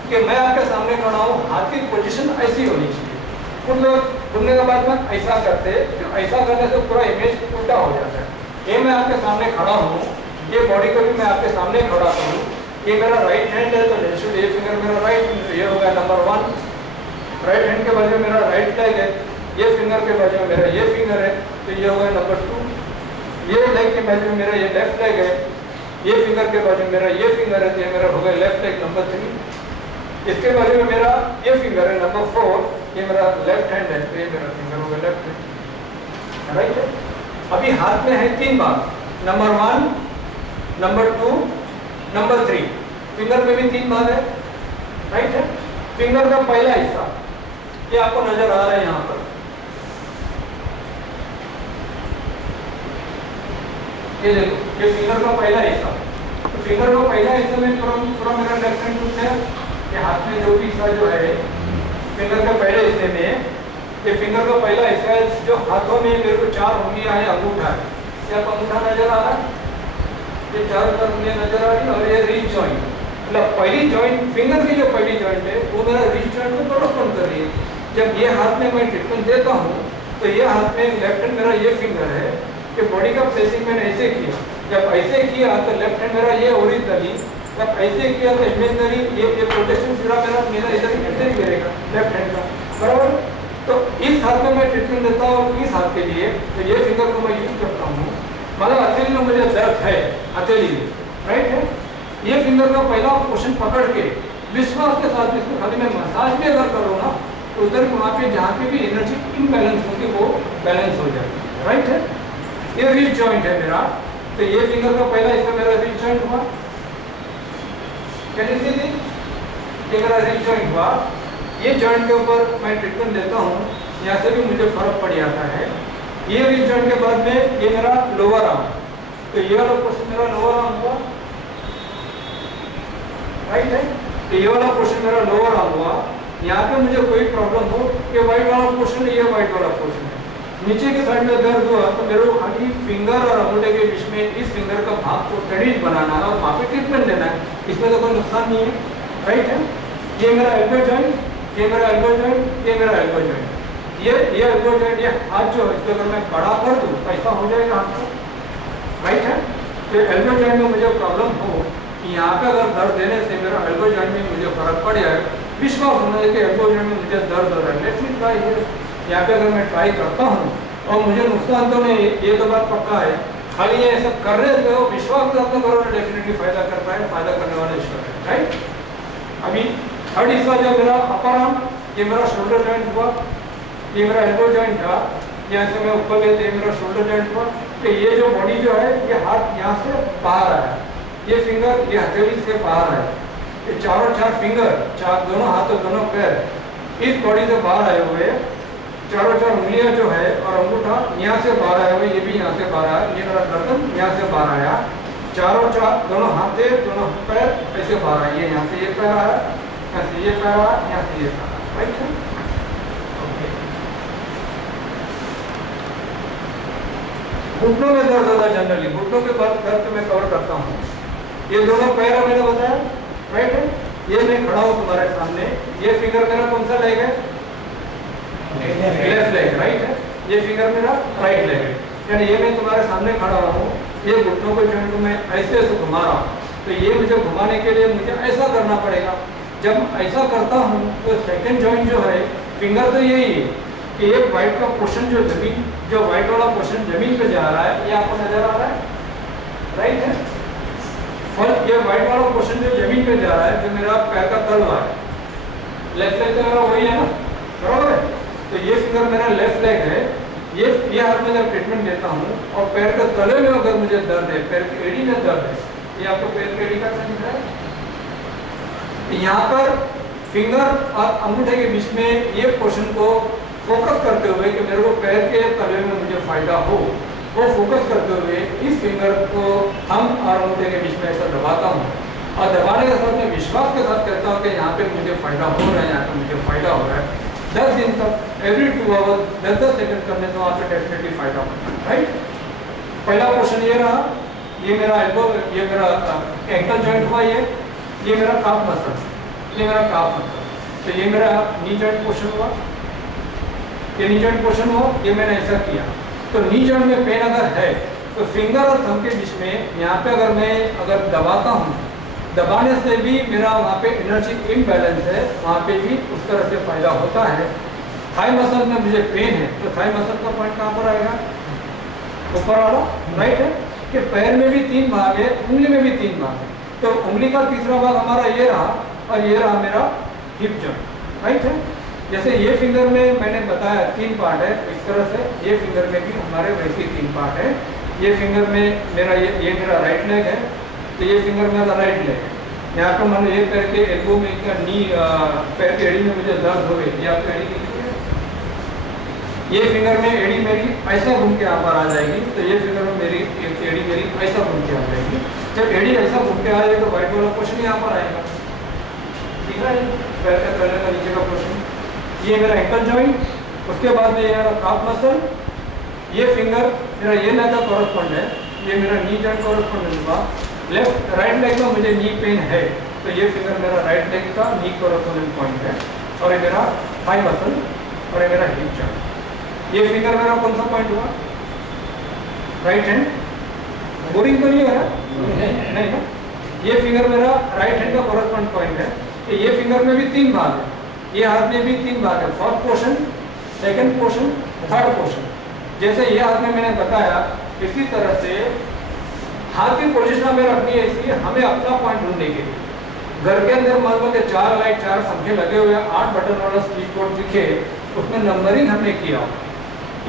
कि मैं आपके सामने खड़ा हूँ, हाथ की पोजीशन ऐसी होनी चाहिए। कुछ लोग घूमने के बाद में ऐसा करते, तो ऐसा करने से पूरा इमेज उल्टा हो जाता है। ये मैं आपके सामने खड़ा हूँ, ये बॉडी को भी मैं आपके सामने खड़ा करूँ, ये मेरा राइट हैंड है, तो ये फिंगर मेरा राइट, ये हो गया नंबर 1। राइट हैंड के बाजू में मेरा राइट लेग है, ये फिंगर के बाजू में मेरा ये फिंगर है, तो ये हो गया नंबर 2। ये लेग के बाजू में मेरा ये लेफ्ट लेग है, ये फिंगर के बाजू में मेरा ये फिंगर है, तो ये मेरा हो गया लेफ्ट लेग नंबर 3। इसके बाजू में मेरा ये फिंगर है नंबर 4, ये मेरा लेफ्ट हैंड है, तो ये मेरा फिंगर हो गया लेफ्ट हैंड, राइट है। अभी हाथ में है 3 भाग, नंबर 1, नंबर 2, नंबर 3। फिंगर में भी 3 भाग है, राइट है। फिंगर का पहला हिस्सा ये आपको नजर आ रहा है यहाँ पर, ये देखो, ये फिंगर का पहला हिस्सा। तो फिंगर का पहला हिस्सा में पूरा मेरा लेफ्ट हैंड कुछ है, ये हाथ में जो भी हिस्सा जो है फिंगर के पहले हिस्से में, ये फिंगर का पहला हिस्सा है, जो हाथों में मेरे को 4 उंगलियां है, अंगूठा है, क्या अंगूठा नजर आ रहा है, ये 4 उंगलियां नजर आ रही है, और ये रिच जॉइंट, मतलब पहली जॉइंट, फिंगर की जो पहली जॉइंट है वो मेरा रिच जॉइंट को प्रोटेक्ट कर रही है। जब ये हाथ में मैं ट्रीटमेंट देता हूँ, तो ये हाथ में लेफ्ट हैंड मेरा ये फिंगर है, कि बॉडी का प्लेसिंग मैंने ऐसे किया, जब ऐसे किया तो लेफ्ट हैंड मेरा ये ओरिजिनली, जब ऐसे किया तो इमेजनरी ये प्रोटेक्शन पूरा मेरा इधर ही गिरेगा लेफ्ट हैंड का, बराबर। तो इस हाथ में मैं ट्रीटमेंट देता हूँ इस हाथ के लिए, तो ये फिंगर को मैं यूज करता हूँ, मतलब हथेली में मुझे दर्द है, हथेली में, राइट है। ये फिंगर का पहला पोर्शन पकड़ के विश्वास के साथ इसको खाली मैं मसाज भी अगर करूँ ना, तो उधर वहाँ पे जहाँ पे भी एनर्जी इम्बैलेंस होगी वो बैलेंस हो जाएगी, राइट है। ये रिच जॉइंट है मेरा, तो ये फिंगर का पहला हिस्सा मेरा रिच जॉइंट हुआ, कैसे थी ये मेरा रिच जॉइंट हुआ। ये जॉइंट के ऊपर मैं ट्रीटमेंट देता हूँ, यहाँ से भी मुझे फर्क पड़ जाता है। ये रिच जॉइंट के बाद में ये मेरा लोअर आर्म, तो ये वाला पोर्शन मेरा लोअर आर्म हुआ, राइट है। तो ये वाला पोर्शन मेरा लोअर आर्म हुआ। यहाँ पे मुझे कोई प्रॉब्लम हो कि वाइट वाला पोर्शन, ये वाइट वाला पोर्शन है, नीचे के साइड में दर्द हुआ, तो मेरे को खाली फिंगर और अंगूठे के बीच में इस फिंगर का भाग को टेढ़ी बनाना है और वहाँ पे ट्रीटमेंट देना है, इसमें तो कोई नुकसान नहीं है, राइट है। ये मेरा एल्बो जॉइंट, ये मेरा एल्बो जॉइंट, ये मेरा एल्बो जॉइंट, ये एल्बो जॉइंट, ये हाथ जो है इसको अगर मैं बड़ा कर दूँ तो ऐसा हो जाएगा हाथ को, राइट है। तो एल्बो जॉइंट में मुझे प्रॉब्लम हो कि यहाँ पे अगर दर्द देने से मेरा एल्बो जॉइंट में मुझे फर्क पड़ जाए, विश्वास होना है कि एल्बो जॉइंट में मुझे दर्द हो रहा है, लेट मी ट्राई हियर। यहाँ पे अगर मैं ट्राई करता हूँ और मुझे नुकसान तो नहीं, ये तो बात पक्का है, खाली ये सब कर रहे थे वो विश्वास अपना करो, डेफिनेटली फायदा करता है, फायदा करने वाला ईश्वर है, राइट। अभी थर्ड हिस्सा जो मेरा अपर आर्म, ये मेरा शोल्डर जॉइंट हुआ, ये मेरा एल्बो जॉइंट था, यहाँ से मैं ऊपर लेते ये मेरा शोल्डर जॉइंट हुआ। तो ये जो बॉडी जो है ये हाथ यहाँ से बाहर आया, ये फिंगर ये हथेली से बाहर आया, ये चारों 4 फिंगर, दोनों हाथ और दोनों पैर इस बॉडी से बाहर आए हुए, चारों 4 उंगलियां जो है और अंगूठा यहाँ से बाहर आए हुए, ये भी यहाँ से बाहर आया, ये मेरा गर्दन यहाँ से बाहर आया, चारों 4 दोनों हाथ थे, दोनों पैर ऐसे बाहर आए, यहाँ से ये पैर आया, यहाँ से ये पैर आया, यहाँ से ये पैर आया, राइट है। घुटनों में दर्द होता है जनरली, घुटनों के बाद दर्द मैं कवर करता हूँ। ये दोनों पैर मैंने बताया, राइट है। ये मैं खड़ा हूँ तुम्हारे सामने, ये फिंगर मेरा कौन सा लेग है, लेफ्ट लेग, राइट है। ये फिंगर मेरा राइट लेग है, यानी ये मैं तुम्हारे सामने खड़ा हूँ, ये घुटनों के जॉइंट को मैं ऐसे ऐसे घुमा रहा हूँ, तो ये मुझे घुमाने के लिए मुझे ऐसा करना पड़ेगा। जब ऐसा करता हूँ तो सेकंड जॉइंट जो है, फिंगर तो यही है कि एक वाइट का पोर्शन जो जमीन, जो वाइट वाला पोर्शन जमीन पे जा रहा है, ये आपको नजर आ रहा है, राइट है। फर्स्ट ये वाइट वाला पोर्शन जो जमीन पे जा रहा है, जो मेरा पैर का तलवा है, लेफ्ट लेग तो मेरा वही है ना, बराबर है। तो ये फिंगर मेरा लेफ्ट लेग है, ये हाथ में जब ट्रीटमेंट देता हूँ और पैर के तले में अगर मुझे दर्द है, पैर की एड़ी में दर्द है, ये आपको पैर की एड़ी का दिख रहा है, यहाँ पर फिंगर और अंगूठे के बीच में ये पोर्शन को फोकस करते हुए कि मेरे को पैर के तले में मुझे फायदा हो, वो फोकस करते हुए इस फिंगर को थंब और अंगूठे के बीच में ऐसा दबाता हूँ, और दबाने के साथ मैं विश्वास के साथ कहता हूँ कि यहाँ पे मुझे फायदा हो रहा है, यहाँ पे मुझे फायदा हो रहा है, 10 दिन तक एवरी 2 आवर 10-10 सेकंड करने तो वहाँ पे डेफिनेटली फायदा होता है, राइट। पहला क्वेश्चन ये रहा, ये मेरा एल्बो, ये मेरा एंकल जॉइंट हुआ, ये मेरा काफ मसल, ये मेरा काफ मसल, तो ये मेरा नी जॉइंट पोर्शन हुआ, ये नी जॉइंट पोर्शन हुआ, ये मैंने ऐसा किया। तो नी जॉइंट में पेन अगर है तो फिंगर और थंब के बीच में यहाँ पे अगर दबाता हूँ, दबाने से भी मेरा वहाँ पे एनर्जी इम्बैलेंस है, वहाँ पे भी उस तरह से फायदा होता है। थाई मसल में मुझे पेन है तो थाई मसल का पॉइंट कहाँ पर आएगा, ऊपर वाला, राइट है। कि पैर में भी 3 भाग है, उंगली में भी 3 भाग है, तो उंगली का तीसरा भाग हमारा ये रहा और ये रहा मेरा हिप जॉइंट, राइट है। जैसे ये फिंगर में मैंने बताया 3 पार्ट है, इस तरह से ये फिंगर में भी हमारे वैसे 3 पार्ट है। ये फिंगर में मेरा ये मेरा राइट लेग है, तो ये फिंगर मेरा राइट लेग है। यहाँ पर मान लो ये पैर के एल्बो में क्या नी पैर की एड़ी में मुझे दर्द हो गई, ये आपकी एड़ी की, ये फिंगर में एड़ी मेरी ऐसा घूम के यहाँ पर आ जाएगी, तो ये फिंगर में मेरी एड़ी मेरी ऐसा घूम के आ जाएगी। जब एड़ी ऐसा घूम के आ जाएगी तो वाइट वाला क्वेश्चन यहाँ पर आएगा, ठीक है, पैर का पहले का नीचे का क्वेश्चन। ये मेरा एंकल जॉइंट, उसके बाद में ये मेरा काफ मसल, ये फिंगर मेरा ये लेग का कॉरस्पॉन्ड है, ये मेरा नी जॉइंट कॉरस्पॉन्ड हुआ। लेफ्ट राइट लेग में मुझे नी पेन है, तो ये फिंगर मेरा राइट लेग का नी कॉरस्पॉन्डिंग पॉइंट है, और ये मेरा थाई मसल और ये मेरा हिप जॉइंट। ये फिंगर मेरा कौन सा पॉइंट हुआ, राइट हैंड, बोरिंग तो नहीं हो रहा, नहीं ना। ये फिंगर मेरा राइट हैंड का कॉरस्पॉन्ड पॉइंट है, कि ये फिंगर में भी 3 भाग है, ये हाथ में भी 3 भाग है, first portion, second portion, third portion. जैसे ये हाथ में मैंने बताया, इसी तरह से हाथ की पोजीशन हमें रखनी है, इसलिए हमें अपना पॉइंट ढूंढने के लिए घर के अंदर मान लो कि 4 लाइट 4 पंखे लगे हुए हैं, 8 बटन वाला स्पीड बोर्ड दिखे, उसमें नंबरिंग हमने किया।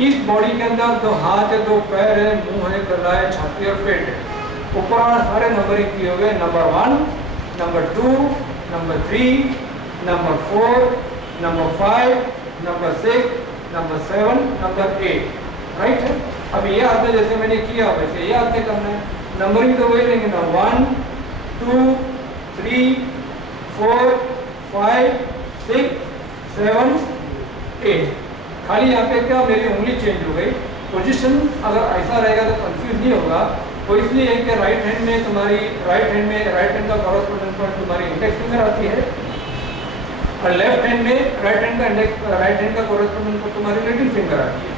इस बॉडी के अंदर 2 हाथ है, 2 पैर है, मुंह है, गला है, छाती और पेट है, ऊपर वाला सारे नंबरिंग किए हुए, number 1, number 2, number 3, number 4, number 5, number 6, number 7, number 8, right है। अब ये हाथ में जैसे मैंने किया वैसे ये हाथ में करना है, नंबरिंग तो वही लेंगे ना, 1, 2, 3, 4, 5, 6, 7, 8। खाली यहाँ पे क्या मेरी उंगली चेंज हो गई, पोजीशन अगर ऐसा रहेगा तो कंफ्यूज नहीं होगा। तो इसलिए है कि राइट हैंड में तुम्हारी राइट हैंड का कॉरस्पॉन्डिंग पॉइंट तुम्हारी इंडेक्स फिंगर आती है, और लेफ्ट हैंड में राइट हैंड का कॉरस्पॉन्डिंग पॉइंट तुम्हारी लिटिल फिंगर आती है।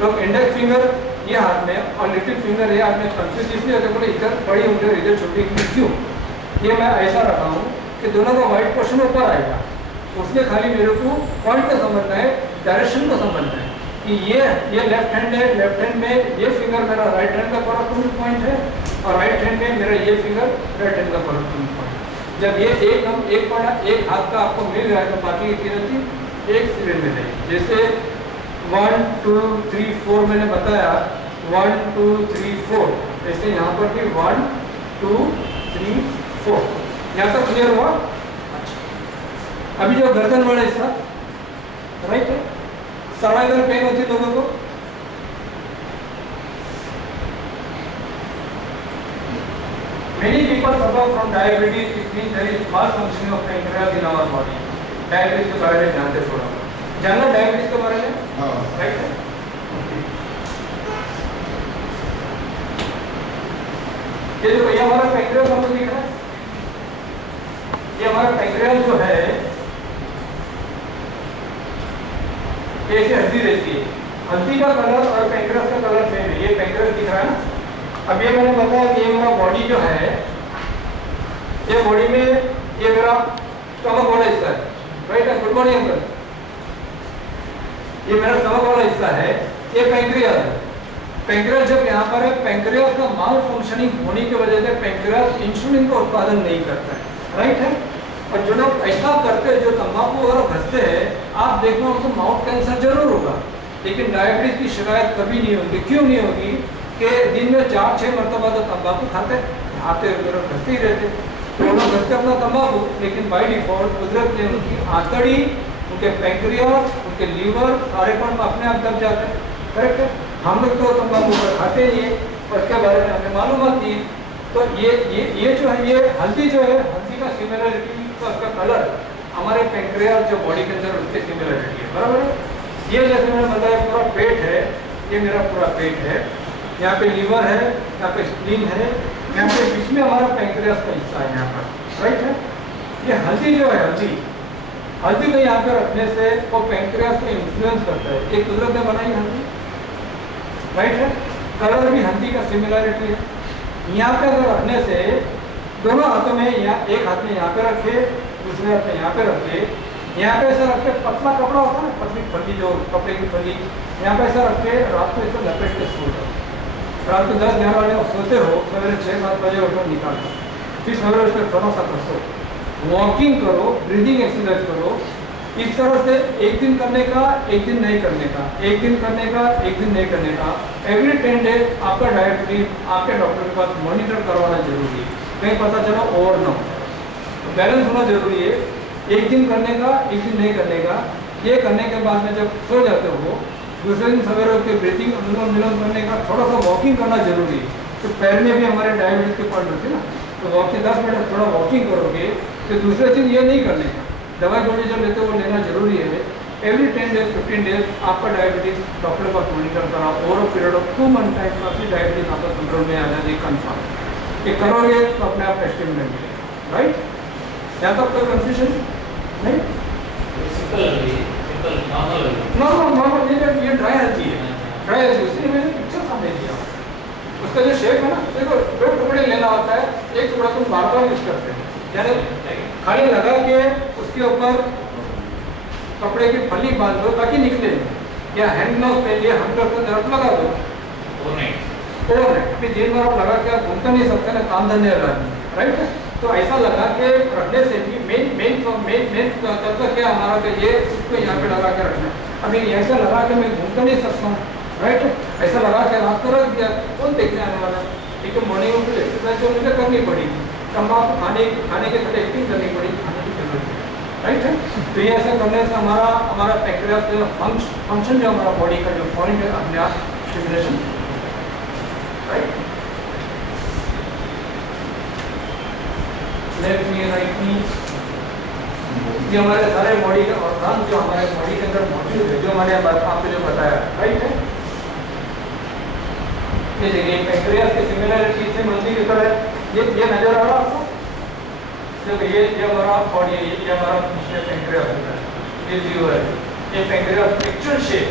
तो इंडेक्स फिंगर ये हाथ में और लिटिल फिंगर ये हाथ में कंफ्यूज इसलिए होते बोले इधर बड़ी उंगली और इधर छोटी उंगली क्यों। ये मैं ऐसा रखा हूँ कि दोनों का वाइट पोर्शन ऊपर आएगा, उसमें खाली मेरे को पॉइंट को समझना है, डायरेक्शन को समझना है कि ये लेफ्ट हैंड है, लेफ्ट हैंड में ये फिंगर मेरा राइट हैंड का कॉरस्पॉन्डिंग पॉइंट है, और राइट हैंड में मेरा ये फिंगर राइट हैंड का कॉरस्पॉन्डिंग पॉइंट। जब ये एक हाथ का आपको मिल रहा है तो बाकी की तीनों एक सीरियल में रहेगी। जैसे 1, 2, 3, 4 मैंने बताया, 1, 2, 3, 4, जैसे यहाँ पर भी 1, 2, 3, 4। यहाँ तक क्लियर हुआ? अच्छा, अभी जो गर्दन वाला हिस्सा, राइट है, सर्वाइकल पेन होती है लोगों को, many people suffer from diabetes, it means there is malfunctioning of pancreas in our body। Diabetes के बारे में जानते थोड़ा जानना, डायबिटीज के बारे में, राइट है। ये जो ये हमारा पैंक्रियास हमको दिख रहा है, ये हमारा पैंक्रियास जो है ये ऐसे हल्दी रहती है, हल्दी का कलर और पैंक्रियास का कलर सेम है। ये पैंक्रियास दिख रहा है ना। अब ये मैंने बताया कि ये मेरा बॉडी जो है, ये बॉडी में ये मेरा स्टमक वाला हिस्सा है, राइट है। गुड मॉर्निंग अंकल, ये मेरा स्टमक वाला हिस्सा है, ये पैंक्रियास है। पैंक्रियास जब यहाँ पर है, पैंक्रियास का माल फंक्शनिंग होने की वजह से पैंक्रियास इंसुलिन का उत्पादन नहीं करता है, राइट है। और जो लोग ऐसा करते हैं, जो तंबाकू वगैरह घसते हैं, आप देखो उनको माउथ कैंसर जरूर होगा, लेकिन डायबिटीज की शिकायत कभी नहीं होगी। क्यों नहीं होगी कि दिन में 4-6 मरतबा तो तंबाकू खाते आते घसते ही रहते, तो लोग घसते अपना तंबाकू, लेकिन बाई डिफॉल्ट कुदरत ने उनकी आंतड़ी, उनके पैंक्रियास, उनके लीवर सारे पण अपने आप दब जाते हैं, करेक्ट है। हम लोग तो तंबाकू खाते ही है, और इसके बारे में हमें मालूम थी तो ये जो है, ये हल्दी जो है, हल्दी का सिमिलरिटी का कलर हमारे पैंक्रियास जो बॉडी के अंदर उसके सिमिलरिटी है, बराबर है। ये जैसे मैंने बताया पूरा पेट है, ये मेरा पूरा पेट है, यहाँ पे लीवर है, यहाँ पे स्प्लीन है, यहाँ पे बीच में हमारा पैंक्रियास का हिस्सा है यहाँ पर, राइट है। ये हल्दी जो है, हल्दी को यहाँ पे रखने से वो पैंक्रियास को इन्फ्लुएंस करता है। एक कुदरत ने बनाई हल्दी, राइट है। कलर भी हल्दी का सिमिलरिटी है। यहाँ पे अगर रखने से दोनों हाथों में, यहाँ एक हाथ में यहाँ पे रखे, दूसरे हाथ में यहाँ पे रखे, यहाँ पे ऐसा रख के, पतला कपड़ा होता है ना, पतली फली जो कपड़े की फली, यहाँ पे ऐसा रख के रात को ऐसा लपेट के सो जाओ। रात को 10-11 बजे सोते हो, सवेरे 6-7 बजे उठो, निकालो, फिर सवेरे उसमें थोड़ा सा कसो, वॉकिंग करो, ब्रीदिंग एक्सरसाइज करो। इस तरह से एक दिन करने का, एक दिन नहीं करने का, एक दिन करने का, एक दिन नहीं करने का, एवरी 10 डेज आपका डायबिटीज आपके डॉक्टर के पास मॉनिटर करवाना जरूरी है, कहीं पता चला ओवर ना हो। बैलेंस होना जरूरी है। एक दिन करने का, एक दिन नहीं करने का। ये करने के बाद में जब सो जाते हो, दूसरे दिन सवेरे उठ के ब्रीथिंग अनुलोम विलोम करने का, थोड़ा सा वॉकिंग करना जरूरी है। तो पैर में भी हमारे डायबिटीज के पॉइंट होते हैं ना, तो वॉकिंग 10 मिनट थोड़ा वॉकिंग करोगे, तो दूसरे दिन ये नहीं करने का। दवाई गोली जो लेते हो वो लेना जरूरी है। एवरी 10 डेज 15 डेज आपका डायबिटीज डॉक्टर के पास मॉनिटर करा, over a period of 2 month time आपकी डायबिटीज आपका कंट्रोल में आ जाएगी, कन्फर्म। ये करोगे तो अपने आप टेस्टिमोनियल मिलेगा, राइट। यहाँ तक कोई कंफ्यूजन नहीं? नॉर्मल ये ड्राई हल्दी है, ड्राई हल्दी, उसने मैंने पिक्चर सामने दिया। उसका जो शेप है ना, देखो 2 टुकड़े लेना होता है, एक टुकड़ा तुम बार-बार यूज करते हैं, यानी खाली लगा के उसके ऊपर कपड़े की फली बांध दो ताकि निकले, या हैंड ग्लव्स पहन लिए, हैंड ग्लव्स को तरफ लगा दो ओवरनाइट। अभी दिन भर आप लगा के आप घूमते नहीं सकते ना, काम धंधे लगा, राइट। तो ऐसा लगा के रखने से भी मेन तत्व क्या हमारा, कि ये इसको यहाँ पे लगा के रखना। अभी ऐसा लगा के मैं घूमता नहीं सकता हूँ, राइट। ऐसा लगा के रात को रख दिया, कौन देखने आने वाला। ठीक है, मॉर्निंग में कुछ एक्सरसाइज जो मुझे करनी पड़ेगी, तम्बाकू खाने के साथ एक्टिंग करनी पड़ेगी, खाने की जरूरत है, राइट है। तो ये ऐसा करने से हमारा पैंक्रियास का फंक्शन जो हमारा बॉडी का जो पॉइंट है, अपने आप स्टिमुलेशन, राइट। लेफ्ट नी, राइट नी, ये हमारे सारे बॉडी के ऑर्गन जो हमारे बॉडी के अंदर मौजूद है, जो मैंने आपको जो बताया, राइट है। ये देखिए पैंक्रियास की सिमिलरिटी से मंदी की तरह ये नजर आ रहा आपको। तो ये हमारा बॉडी है, ये हमारा पैंक्रियास होता है, ये लीवर है, ये पैंक्रियास पिक्चर शेप,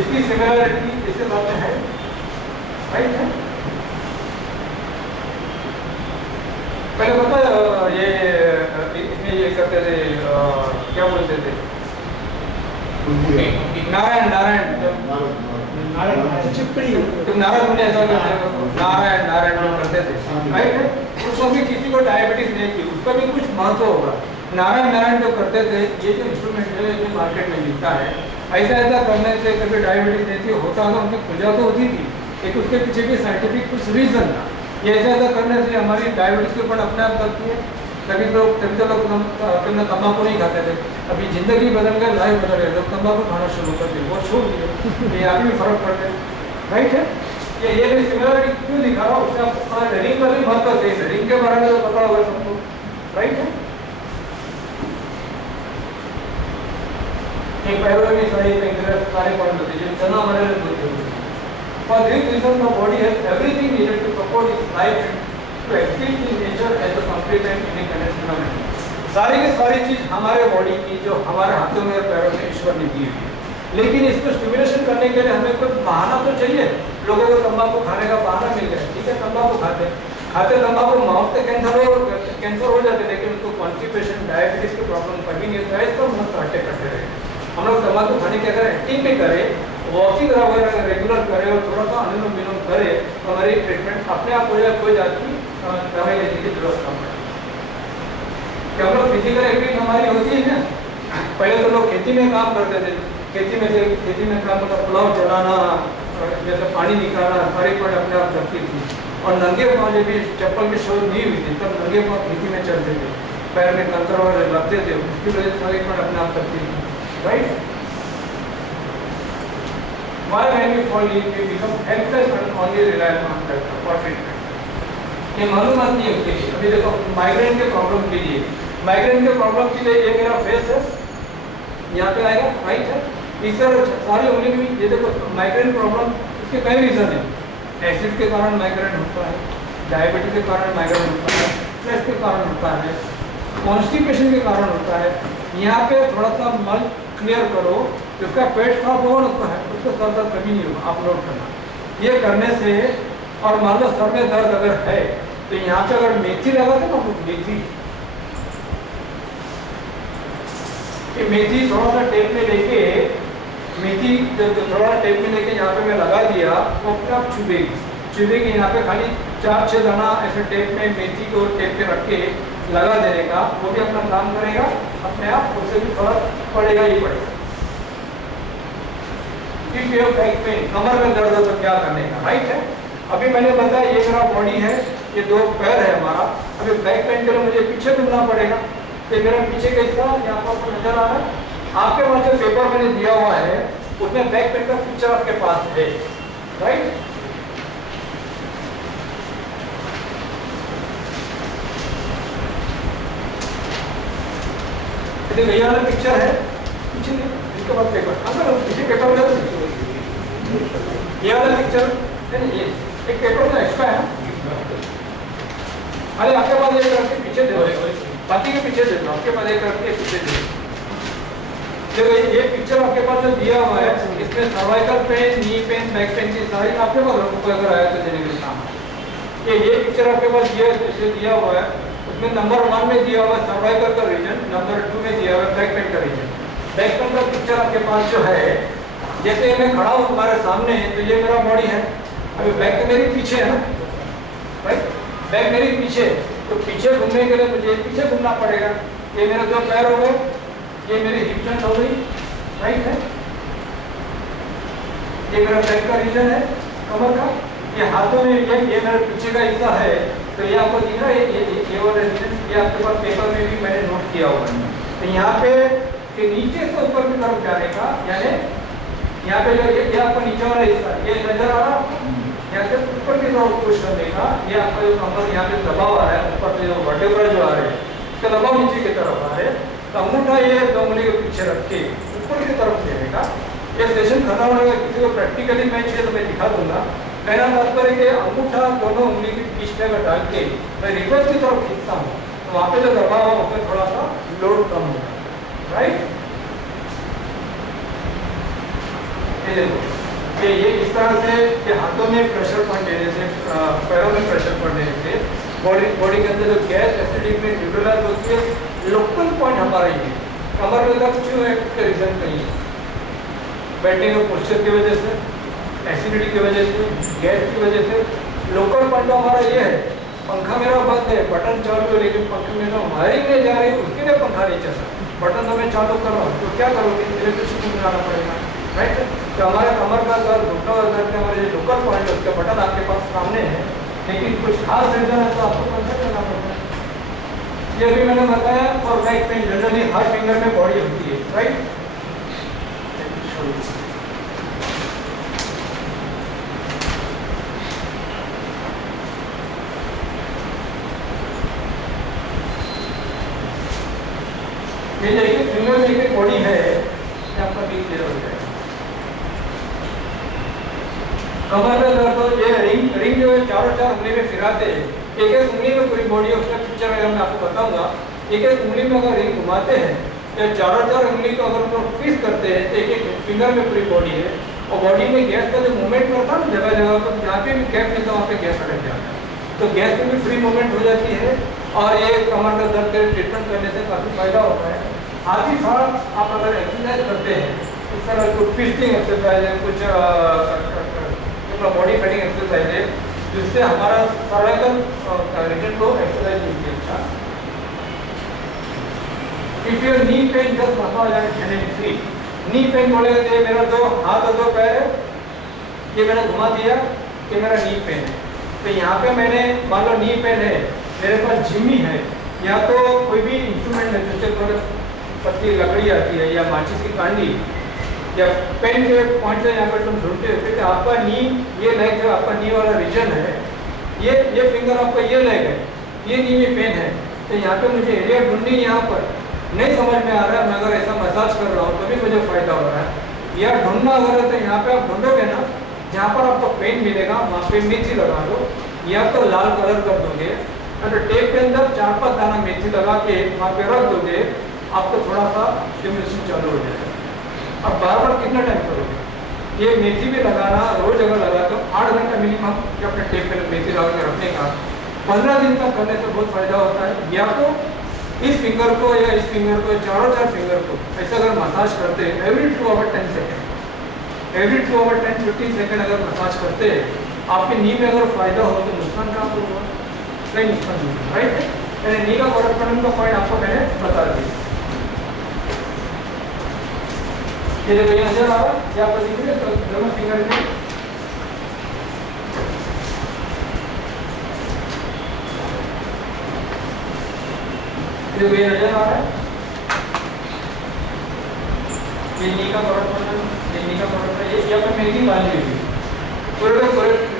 इसकी सिमिलरिटी इसके साथ है, राइट है। पहले पता ये इसमें ये करते थे, क्या बोलते थे, नारायण चिपड़ी, तुम नारायण ऐसा करते थे, नारायण करते थे, राइट है। उसको भी किसी को डायबिटीज नहीं थी, उसका भी कुछ महत्व होगा। नारायण जो करते थे, ये जो इंस्ट्रूमेंट है जो मार्केट में मिलता है, ऐसा करने से कभी डायबिटीज नहीं थी, होता था, उनकी पूजा तो होती थी, लेकिन उसके पीछे भी साइंटिफिक कुछ रीजन था। ये ऐसा करने से हमारी डायबिटीज के ऊपर अपने आप करती है। कभी तो लोग तम्बाकू नहीं खाते थे, अभी जिंदगी बदल गए, लाइफ बदल गए, लोग तम्बाकू खाना शुरू कर दिए, बहुत छोड़ दिए, ये आगे भी फर्क पड़ गया, राइट है। ये भी सिमिलरिटी क्यों दिखा रहा हूँ, उसका रिंग का भी महत्व है, रिंग के बारे में तो पता होगा सबको, राइट है। एक पैरों में सारे पॉइंट होते हैं, चलना हमारे लिए बहुत जरूरी है। For this reason, the body has everything needed to support its life and to exist in nature as a complete and independent phenomenon. सारी की सारी चीज हमारे बॉडी की जो हमारे हाथों में और पैरों में ईश्वर ने दी हुई है, लेकिन इसको स्टिमुलेशन करने के लिए हमें कोई बहाना तो चाहिए। लोगों को तंबाकू खाने का बहाना मिल गया, ठीक है, तंबाकू खाते तंबाकू माउथ के कैंसर हो जाते, लेकिन उसको कॉन्स्टिपेशन डायबिटीज की प्रॉब्लम कभी नहीं होता है, इसको मुफ्त हटे करते रहे। हम लोग तंबाकू खाने के अगर एक्टिंग भी करें, वॉकिंग वगैरह रेगुलर करे और थोड़ा सा अनुलोम विलोम करे, तो हमारी ट्रीटमेंट अपने आप हो जाए, कोई जाती दवाई लेने की जरूरत कम पड़े। क्या हम लोग फिजिकल एक्टिविटी हमारी होती है ना, पहले तो लोग खेती में काम करते थे, खेती में काम मतलब पुलाव चलाना, जैसे पानी निकालना, सारी पॉइंट अपने आप करती थी। और नंगे पाँव जब भी चप्पल की शोध नहीं हुई थी, तब नंगे पाँव खेती में चलते थे, पैर में कंकर वगैरह लगते थे, उसकी वजह से सारी पॉइंट अपने आप करती थी, right. Why when we fall ill, we become helpless and only reliant on doctor for treatment. ये मालूमात नहीं है उसके लिए। अभी देखो माइग्रेन के प्रॉब्लम के लिए, माइग्रेन के प्रॉब्लम के लिए ये मेरा फेस है, यहाँ पे आएगा, राइट है। इस तरह सारी उंगली में ये देखो माइग्रेन प्रॉब्लम, इसके कई रीजन है। एसिड के कारण माइग्रेन होता है, डायबिटीज के कारण माइग्रेन होता है, स्ट्रेस के कारण होता है, कॉन्स्टिपेशन के कारण होता है। यहाँ पे थोड़ा सा मल क्लियर करो, जिसका पेट खराब होगा उसको है, उसको सर दर्द कभी नहीं होगा, आप नोट करना। ये करने से, और मान लो सर में दर्द अगर है तो यहाँ पे अगर मेथी लगा दो ना, मेथी, ये मेथी थोड़ा सा टेप में लेके, मेथी थोड़ा टेप में लेके यहाँ पे मैं लगा दिया, वो अपने आप चुभेगी। यहाँ पे खाली 4-6 दाना ऐसे टेप में मेथी को टेप पे रख के लगा देने का, वो भी अपना काम करेगा अपने आप, उससे भी फर्क पड़ेगा ही पड़ेगा। इफ यू बैक पेन, कमर में दर्द हो तो क्या करने का, राइट है। अभी मैंने बताया ये मेरा बॉडी है, ये 2 पैर है हमारा। अभी बैक पेन के लिए मुझे पीछे घूमना पड़ेगा, तो मेरा पीछे कैसा यहाँ पर आपको नजर आ रहा है। आपके पास जो पेपर मैंने दिया हुआ है उसमें बैक पेन का पिक्चर आपके पास है, राइट। ये वाला पिक्चर है, पीछे इसके बाद पेपर, अंदर पीछे पेपर में ये वाला पिक्चर है, ये एक पेपर तो एक्स्ट्रा है। अरे आपके पास एक रख के पीछे दे दो, बाकी के पीछे दे दो, आपके पास एक रख के पीछे दे दो। देखो ये पिक्चर आपके पास जो दिया हुआ है, इसमें cervical pain, knee pain, back pen की सारी आपके पास अगर आया तो देने के काम। ये पिक्चर आपके पास दिया हुआ है, उसमें नंबर 1 में दिया हुआ है सर्वाइकल का रीजन, नंबर 2 में दिया हुआ है बैक पेन का रीजन। बैक पेन का पिक्चर आपके पास जो है, जैसे मैं खड़ा हूँ तुम्हारे सामने, तो ये मेरा बॉडी है। अभी बैक तो मेरी पीछे है ना, राइट, बैक मेरी पीछे, तो पीछे घूमने के लिए मुझे पीछे घूमना पड़ेगा। ये मेरे 2 पैर हो गए, ये मेरी हिप जॉइंट हो गई, राइट है। ये मेरा बैक का रीजन है कमर का। ये हाथों में ये मेरा पीछे का हिस्सा है, तो ये आपको दिख रहा है, ये वाला रीजन, ये आपके पास पेपर में भी मैंने नोट किया हुआ है। तो यहाँ पे कि नीचे से ऊपर की तरफ जाने का, यानी यहाँ पे जो ये आपको नीचे वाला हिस्सा ये नजर आ रहा है, यहाँ से ऊपर की तरफ पुश करने का, ये आपका जो कमर यहाँ पे दबाव आ रहा है, ऊपर से जो वर्टेब्रा जो आ रहे हैं इसका दबाव नीचे की तरफ आ रहे हैं। तो अंगूठा ये 2 उंगली के पीछे रख के ऊपर की तरफ देने का। ये सेशन खत्म होगा, किसी को प्रैक्टिकली मैं चाहिए तो मैं दिखा दूंगा। मेरा तात्पर्य कि अंगूठा दोनों उंगली के बीच में अगर डाल के मैं रिवर्स की तरफ खींचता हूँ, तो वहाँ पे जो दबाव है उसमें थोड़ा सा लोड कम होगा, राइट। ये देखो ये इस तरह से कि हाथों में प्रेशर पॉइंट देने से, पैरों में प्रेशर पॉइंट देने से बॉडी के अंदर जो गैस एसिडिक में न्यूट्रलाइज होती है। लोकल पॉइंट हमारा ये कमर में दर्द क्यों है, उसका रीजन नहीं है, बैठने के पोस्चर की वजह से, एसिडिटी की वजह से, गैस की वजह से। लोकल पॉइंट हमारा ये है, पंखा मेरा बंद है, बटन चालू है, लेकिन पंखे में तो वायरिंग नहीं जा रही, उसके लिए पंखा नहीं चल रहा। बटन तो मैं चालू कर रहा हूँ, तो क्या करोगे, इलेक्ट्रिसिटी में जाना पड़ेगा, राइट। तो हमारे कमर का दर्द, घुटनों का दर्द, हमारे जो लोकल पॉइंट है उसके बटन आपके पास सामने है, लेकिन कुछ खास रीजन है तो आपको कंसल्ट करना पड़ेगा। ये भी मैंने बताया। और बैक पेन जनरली हर फिंगर में बॉडी होती है, राइट। ये देखिए फिंगर में एक बॉडी है, आपका भी क्लियर हो जाएगा। कमर में दर्द हो, ये रिंग जो है चारों उंगली में फिराते हैं, एक उंगली में पूरी बॉडी है, उसका पिक्चर अगर मैं आपको बताऊंगा। एक उंगली में अगर रिंग घुमाते हैं या चारों उंगली को अगर हम ट्विस्ट करते हैं, एक फिंगर में पूरी बॉडी है, और बॉडी में गैस का जो मूवमेंट करता है ना जगह जगह पर, जहाँ पे भी गैप मिलता है वहाँ पे गैस अटक जाता है, तो गैस में भी फ्री मूवमेंट हो जाती है। और ये कमर का दर्द के ट्रीटमेंट करने से काफ़ी फायदा होता है। साथ ही साथ आप अगर एक्सरसाइज करते हैं, इस तरह कुछ ट्विस्टिंग एक्सरसाइज है, कुछ बॉडी फिटिंग एक्सरसाइज है, जिससे हमारा सर्वाइकल रीजन को एक्सरसाइज मिलती है। अच्छा, if your knee pain just massage free, knee pain बोलेगा तो मेरा 2 हाथ और 2 पैर है, ये मैंने घुमा दिया कि मेरा नी पेन है। तो यहाँ पे मैंने मान लो नी पेन है, मेरे पास जिम्मी है, या तो कोई भी इंस्ट्रूमेंट है, जैसे पतली लकड़ी आती है या माचिस की कांडी, या पेन के पॉइंट से यहाँ पर तुम ढूंढते हो कि आपका नी, ये लाइक जो आपका नी वाला रीजन है, ये फिंगर आपको ये लेग है, ये नी में पेन है, तो यहाँ पे मुझे एरिया ढूंढनी, यहाँ पर नहीं समझ में आ रहा है, मैं अगर ऐसा मसाज कर रहा हूँ तो भी मुझे फायदा हो रहा है। या ढूंढना अगर है तो यहाँ पे आप ढूंढोगे ना, जहाँ पर आपको पेन मिलेगा वहाँ पे मेथी लगा दो, या तो लाल कलर कर दोगे, तो टेप के अंदर 4-5 दाना मेथी लगा के वहाँ पे रख दोगे, आपको थोड़ा सा स्टिमुलेशन चालू हो जाएगा। अब बार बार कितना टाइम करोगे? ये मेथी भी लगाना रोज अगर लगा तो 8 घंटा मिनिमम कि अपने टेप पे मेथी लगा के रखने का 15 दिन तक करने से बहुत फायदा होता है। या तो इस फिंगर को या इस फिंगर को, चारों 4 फिंगर को ऐसे अगर मसाज करते हैं every 2 hour 10 second, every 2 hour 10-15 second अगर मसाज करते हैं, आपके नी में अगर फायदा हो तो नुकसान कहाँ पर हुआ? नहीं नुकसान नहीं, राइट। मैंने नी का कॉरेस्पॉन्डिंग का पॉइंट आपको मैंने बता दिया। ये देखो ये नजर आ रहा है, ये आपको दिख रही है दोनों फिंगर में, ये नजर आ रहा है, ये नी का कॉरेस्पॉन्डिंग, ये नी का कॉरेस्पॉन्डिंग, ये यहाँ पे मेथी बांधी हुई पूरे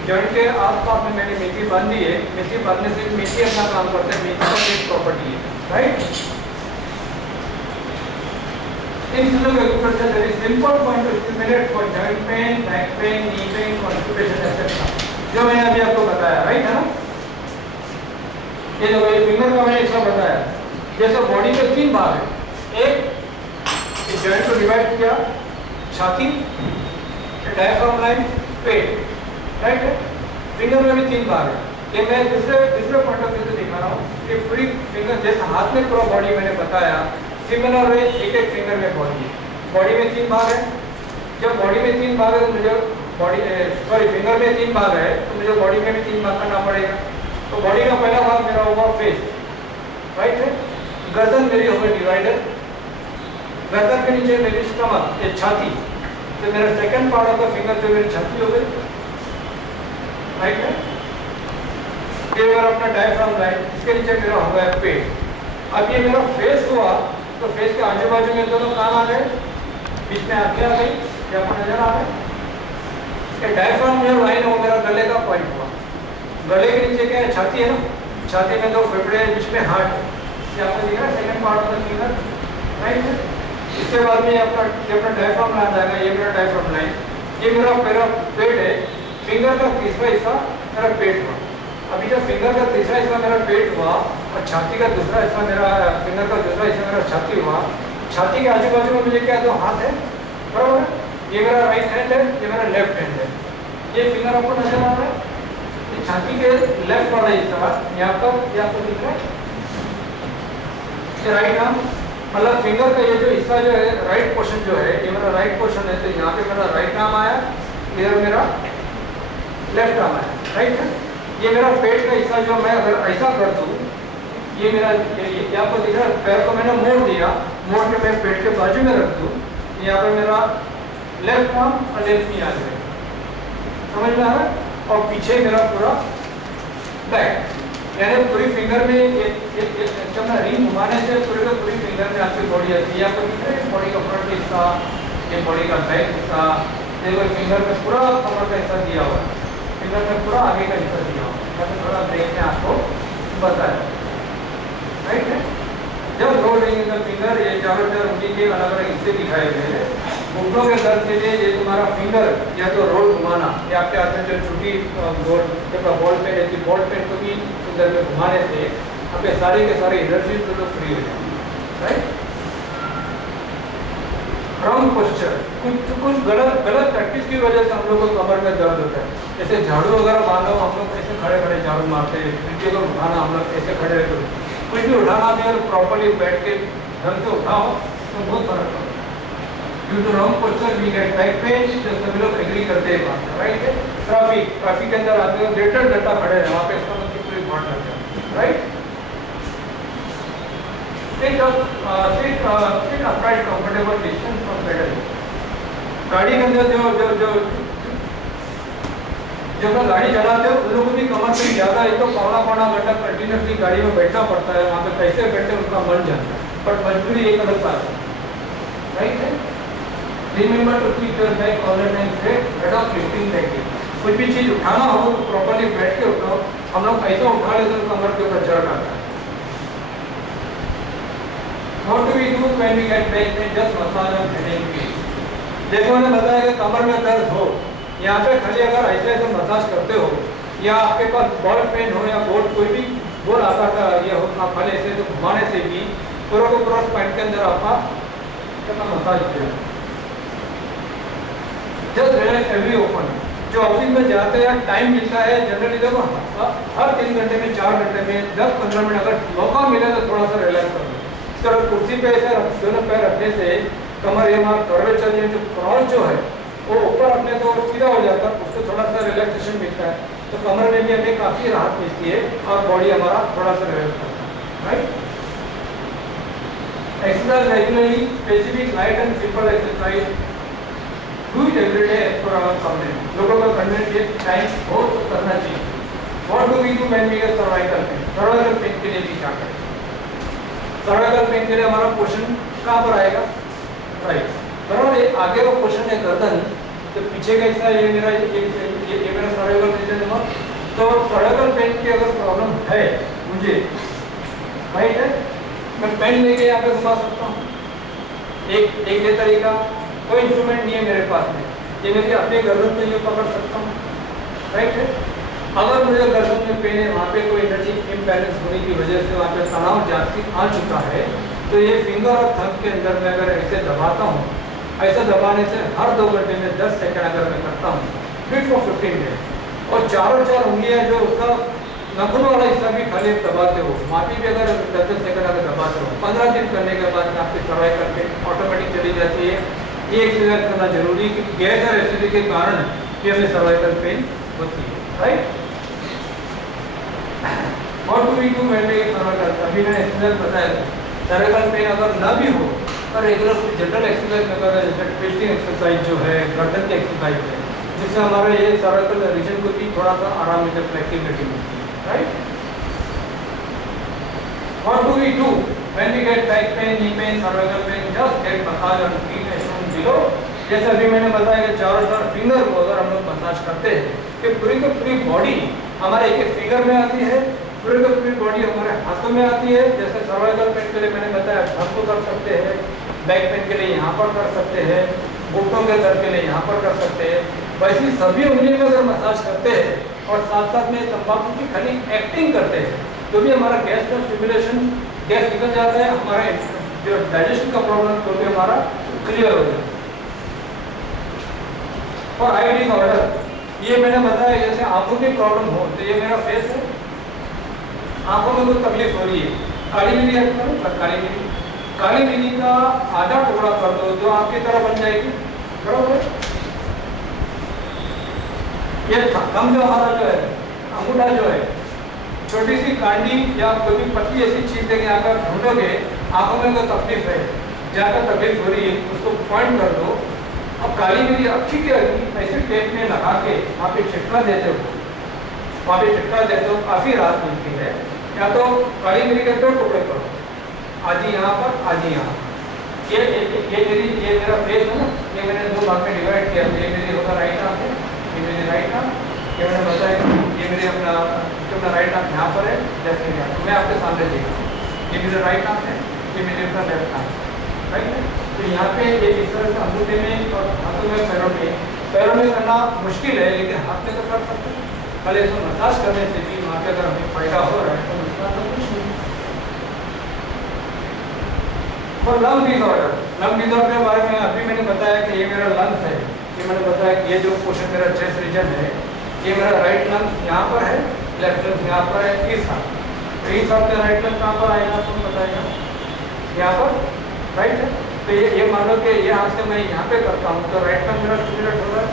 जॉइंट के आसपास में मैंने मेथी बांधी है। मेथी बांधने से मेथी अपना काम करता है, मेथी का एक प्रॉपर्टी है, right. In physical agriculture, there is simple point to stimulate for joint pain, back pain, knee pain, constipation, etc. जो मैंने अभी आपको बताया, राइट है ना। ये देखो ये फिंगर का मैंने इसका बताया, जैसे बॉडी के 3 भाग है, एक इस जॉइंट को डिवाइड किया, छाती, डायफ्राम लाइन, पेट, राइट है। फिंगर में भी 3 भाग है। ये मैं दूसरे पॉइंट ऑफ व्यू से दिखा रहा हूँ कि पूरी फिंगर जैसे हाथ में पूरा बॉडी मैंने बताया, सिमिलर वे एक फिंगर में बॉडी में 3 भाग है। जब बॉडी में 3 भाग है तो मुझे फिंगर में 3 भाग है तो मुझे बॉडी में भी 3 भाग करना पड़ेगा। तो बॉडी का पहला भाग मेरा होगा फेस, राइट है। गर्दन मेरी होगी डिवाइडर, गर्दन के नीचे मेरी स्टमक, ये छाती, तो मेरा second part of the finger जो मेरी छाती हो गई, राइट है। ये मेरा अपना डायफ्राम लाइन, इसके नीचे मेरा होगा पेट। अब ये मेरा फेस हुआ तो फेस के आजू बाजू में दोनों कान आ गए, बीच में आंखें आ गई, ये आपको नजर आ रहा है। ये डायफ्राम जो लाइन है वो मेरा गले का पॉइंट हुआ। गले के नीचे क्या है? छाती है ना, छाती में 2 फेफड़े हैं, बीच में हार्ट, ये आपको दिख रहा है second part of the finger, right है। इसके बाद में अपना डायफ्राम लाइन आएगा, ये मेरा डायफ्राम लाइन, ये मेरा पेट है। फिंगर का तीसरा हिस्सा मेरा पेट हुआ। अभी जब फिंगर का तीसरा हिस्सा मेरा पेट हुआ और छाती का दूसरा हिस्सा मेरा, फिंगर का दूसरा हिस्सा मेरा छाती हुआ, छाती के आजू बाजू में मुझे क्या 2 हाथ है, बराबर है। ये मेरा राइट हैंड है, ये मेरा लेफ्ट हैंड है। ये फिंगर आपको नजर आ रहा है, ये छाती के लेफ्ट वाला हिस्सा यहाँ पर, ये आपको दिख रहा है, ये राइट आर्म, मतलब फिंगर का ये जो हिस्सा जो है, राइट पोर्शन जो है, ये मेरा राइट पोर्शन है, तो यहाँ पे मेरा राइट आर्म आया, इधर मेरा लेफ्ट आर्म आया, राइट है। ये मेरा पेट का हिस्सा जो मैं अगर ऐसा कर दूँ, ये मेरा ये आपको दिख रहा है, पैर को मैंने मोड़ दिया, मोड़ के मैं पेट के बाजू में रख दूँ, यहाँ पे मेरा लेफ्ट आर्म और लेफ्ट नी आ जाएगा, समझ में आ रहा है। और पीछे मेरा पूरा बैक, यानी पूरी फिंगर में जब मैं रिंग घुमाने से पूरी फिंगर में आपकी बॉडी आती है। आपको दिख रहा है बॉडी का फ्रंट हिस्सा, ये बॉडी का बैक हिस्सा, देखो फिंगर में पूरा कमर का हिस्सा दिया हुआ है, फिंगर में पूरा आगे का हिस्सा दिया हुआ है। मैं थोड़ा ब्रेक में आपको बताया, राइट है। जब roll ring in the finger, ये चारों उंगली के अलग अलग हिस्से दिखाए गए हैं। घुटनों के दर्द के लिए ये तुम्हारा फिंगर या तो रोल घुमाना, या आपके हाथ में जो छोटी बॉल पेन है, बॉल पेन को भी फिंगर में घुमाने से आपके सारे के सारे एनर्जी तो फ्री हो जाए, राइट। रॉन्ग पोस्चर, कुछ गलत प्रैक्टिस की वजह से हम लोग को कमर में दर्द होता है। जैसे झाड़ू वगैरह मारना हो, हम लोग ऐसे खड़े खड़े झाड़ू मारते हैं, पीछे को उठाना हम लोग ऐसे खड़े रहते, कुछ भी उठाना भी अगर प्रॉपरली बैठ के ढंग से उठाओ तो बहुत फर्क पड़ता है। Due to wrong posture we get back pain, जो सभी लोग एग्री करते हैं बात, राइट है। ट्रैफिक के अंदर आते हो, डेढ़ घंटा खड़े हैं वहाँ पे, इसका मतलब पूरी बहुत लगता है, right. sit upright comfortable distance from pedal। गाड़ी के अंदर जब मैं गाड़ी चलाते हो उन लोगों को भी कमर पे ज़्यादा, एक तो पौना घंटा कंटिन्यूसली गाड़ी में बैठना पड़ता है, वहाँ पे कैसे बैठे उनका मन जाता है, बट मजबूरी एक अलग बात है, राइट है। Remember to keep your back all the time straight, head of lifting back. कुछ भी चीज़ उठाना हो तो प्रॉपर्ली बैठ के उठाओ, हम लोग ऐसा उठा लेते तो कमर के ऊपर जड़ आता है। What do we do when we get back pain? Just massage and headache. देखो मैंने बताया कि कमर में दर्द हो, यहाँ पे खाली अगर ऐसे ऐसे मसाज करते हो या आपके पास बॉल पेन हो या बोल कोई भी बोल आकार का ये हो, आप खाली ऐसे तो घुमाने से भी पूरा को पूरा स्पाइन के अंदर आपका कितना मसाज किया। Just relax every open. जो ऑफिस में जाते हैं टाइम मिलता है जनरली देखो हर 3 घंटे में 4 घंटे में 10-15 मिनट अगर मौका मिले तो थोड़ा सा रिलैक्स कर लो। इस तरह कुर्सी पे ऐसे दोनों पैर रखने से कमर ये हमारा कर्वेचर जो क्रॉस जो है वो ऊपर अपने तो सीधा हो जाता है, उसको थोड़ा सा रिलैक्सेशन मिलता है, तो कमर में भी हमें काफ़ी राहत मिलती है और बॉडी हमारा थोड़ा सा रिलैक्स करता है, right. Exercise regularly, specific light and simple exercise, do it every day as per our convenience. लोगों का कन्वीनियंस टाइम हो तो करना चाहिए। What do we do when we get cervical pain? Cervical pain के लिए भी क्या करें? सर्वाइकल पेन के लिए हमारा क्वेश्चन कहाँ पर आएगा? राइट, बराबर है। आगे वो क्वेश्चन है गर्दन, तो पीछे का हिस्सा ये मेरा सर्वाइकल रीजन है। तो सर्वाइकल पेन की अगर प्रॉब्लम है मुझे, राइट है, मैं पेन लेके यहाँ पे घुमा सकता हूँ। एक ये तरीका, कोई इंस्ट्रूमेंट नहीं है मेरे पास में, ये मैं अपने गर्दन पे ये पकड़ सकता हूँ, राइट है। अगर मुझे गर्दन में पेन है, वहाँ पे कोई एनर्जी इम्बैलेंस होने की वजह से वहाँ पे तनाव जास्ती आ चुका है, तो ये फिंगर और थंब के अंदर मैं अगर ऐसे दबाता हूँ, ऐसे दबाने से हर 2 घंटे में 10 सेकंड अगर मैं करता हूँ, फिट फॉर 15 डेज, और चारों उंगलियाँ जो उसका नखुन वाला हिस्सा भी खाली दबाते हो, माटी भी अगर 10 सेकंड अगर दबाते हो, 15 दिन करने के बाद आपकी सर्वाइकल पेन ऑटोमेटिक चली जाती है। ये एक्सरसाइज करना जरूरी है क्योंकि गैस और एसिडिटी के कारण भी हमें सर्वाइकल पेन होती है, right. What do we do when we get cervical? अभी मैंने एक्सरसाइज बताया। सर्वाइकल पेन अगर ना भी हो तो रेगुलर जनरल एक्सरसाइज अगर जैसे ट्विस्टिंग एक्सरसाइज जो है, गर्दन की एक्सरसाइज है, जिससे हमारे ये सर्वाइकल रीजन को भी थोड़ा सा आराम मिलता है, फ्लेक्सिबिलिटी मिलती है, right. What do we do when we get back pain, knee pain, cervical pain? Just get massage on feet as shown below. जैसे अभी मैंने बताया कि चारों फिंगर को अगर हम लोग मसाज करते हैं कि पूरी की पूरी बॉडी हमारे एक फिंगर में आती है, पूरी की पूरी बॉडी हमारे हाथों में आती है। जैसे सर्वाइकल पेन के लिए मैंने बताया हाथ को कर सकते हैं, बैक पेन के लिए यहाँ पर कर सकते हैं, घुटनों के दर्द के लिए यहाँ पर कर सकते हैं। वैसे सभी उंगलियों में अगर मसाज करते हैं और साथ साथ में तंबाकू की खाली एक्टिंग करते हैं तो भी हमारा गैस का स्टिमुलेशन, गैस निकल जाता है, हमारे जो डाइजेशन का प्रॉब्लम तो भी हमारा क्लियर हो जाता है। और आई डिसऑर्डर, ये मैंने बताया जैसे आंखों की प्रॉब्लम हो, तो ये मेरा फेस है, आंखों में कोई तकलीफ हो रही है, काली मिली है, काली मिली का आधा टुकड़ा कर दो जो आपकी तरह बन जाएगी, बराबर। ये थंब जो हमारा जो है, अंगूठा जो है, छोटी सी कांडी या कोई भी पतली ऐसी चीज देंगे, अगर ढूंढोगे आंखों में कोई तकलीफ है, जहाँ पर तकलीफ हो रही है उसको पॉइंट कर दो। अब काली मिरी अच्छी के ऐसे टेप में लगा के वहाँ पे चिटका देते हो, वहाँ पे चिटका देते हो, काफ़ी राहत मिलती है। या तो काली मिरी के 2 टुकड़े करो, आधी यहाँ पर, आधी यहाँ। ये मेरा फेस है ना, ये मैंने 2 भाग में डिवाइड किया। ये मेरी होगा राइट आर्म है, ये मेरी राइट आर्म, ये मैंने बताया ये मेरे अपना राइट आर्म यहाँ पर है, लेफ्ट में यहाँ, मैं आपके सामने देख रहा हूँ। ये मेरा राइट आर्म है, ये मेरे अपना लेफ्ट आर्म, राइट है। तो यहाँ पे ये इस तरह से अंगूठे में और हाथों में, पैरों में करना मुश्किल है, लेकिन हाथ में तो कर सकते हैं। कल इसको मसाज करने से भी वहाँ पे अगर हमें फायदा हो रहा है तो नुकसान तो कुछ नहीं। और लंग डिसऑर्डर के बारे में अभी मैंने बताया कि ये मेरा लंग्स है, ये मैंने बताया कि ये जो पोर्शन मेरा चेस्ट रीजन है, ये मेरा राइट लंग्स यहाँ पर है, लेफ्ट लंग्स यहाँ पर है, इस हाथ में राइट लंग्स कहाँ पर आएगा आपको बताएगा, यहाँ पर, राइट है। तो ये मान लो कि ये हाथ से मैं यहाँ पे करता हूँ तो राइट हैंड मेरा स्टिमुलेट हो रहा है,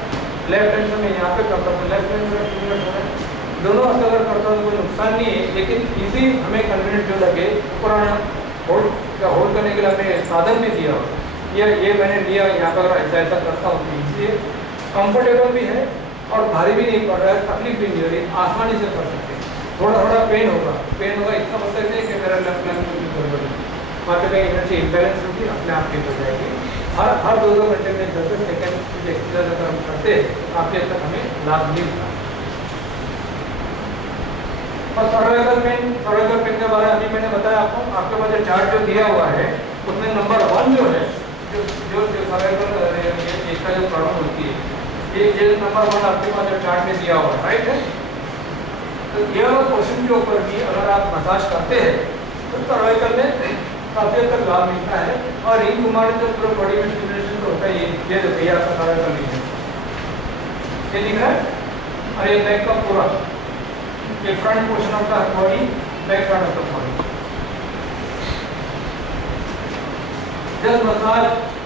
लेफ्ट हैंड से मैं यहाँ पे करता हूँ तो लेफ्ट हैंड मेरा स्टिमुलेट हो रहा है। दोनों हाथ अगर करता हूँ तो कोई नुकसान नहीं है, लेकिन इजी हमें कन्वीनियंट जो लगे पुराना होल्ड करने के लिए हमें साधन भी दिया हो, ये मैंने लिया, यहाँ पर ऐसा करता हूँ तो ईजी है, कम्फर्टेबल भी है और भारी भी नहीं पड़ रहा है, तकलीफ भी नहीं हो रही, आसानी से कर सकते हैं। थोड़ा पेन होगा, इसका मतलब नहीं कि मेरा लेफ्ट लंग में गड़बड़ है, वहाँ पे एनर्जी इम्बैलेंस होगी, अपने आप ठीक हो जाएगी। हर 2-2 घंटे में 10 सेकंड की एक्सरसाइज अगर हम करते हैं काफ़ी हद तक हमें लाभ मिलता है। और सर्वाइकल पेन के बारे में अभी मैंने बताया आपको, आपके पास जो चार्ट जो दिया हुआ है उसमें नंबर 1 जो है, जो सर्वाइकल इसका जो प्रॉब्लम होती है, ये नंबर 1 आपके पास जो चार्ट में दिया हुआ है, राइट है। तो ये वाला क्वेश्चन के ऊपर भी अगर आप मसाज करते हैं तो सर्वाइकल में काफी हद तक लाभ मिलता है। और रिंग घुमाने से पूरा बॉडी में स्टिमुलेशन तो होता ही है। ये देखिए ये आपका सर्वाइकल रिंग है, ये दिख रहा है। और ये बैक का पूरा, ये front portion of the body, back front of the body. Just massage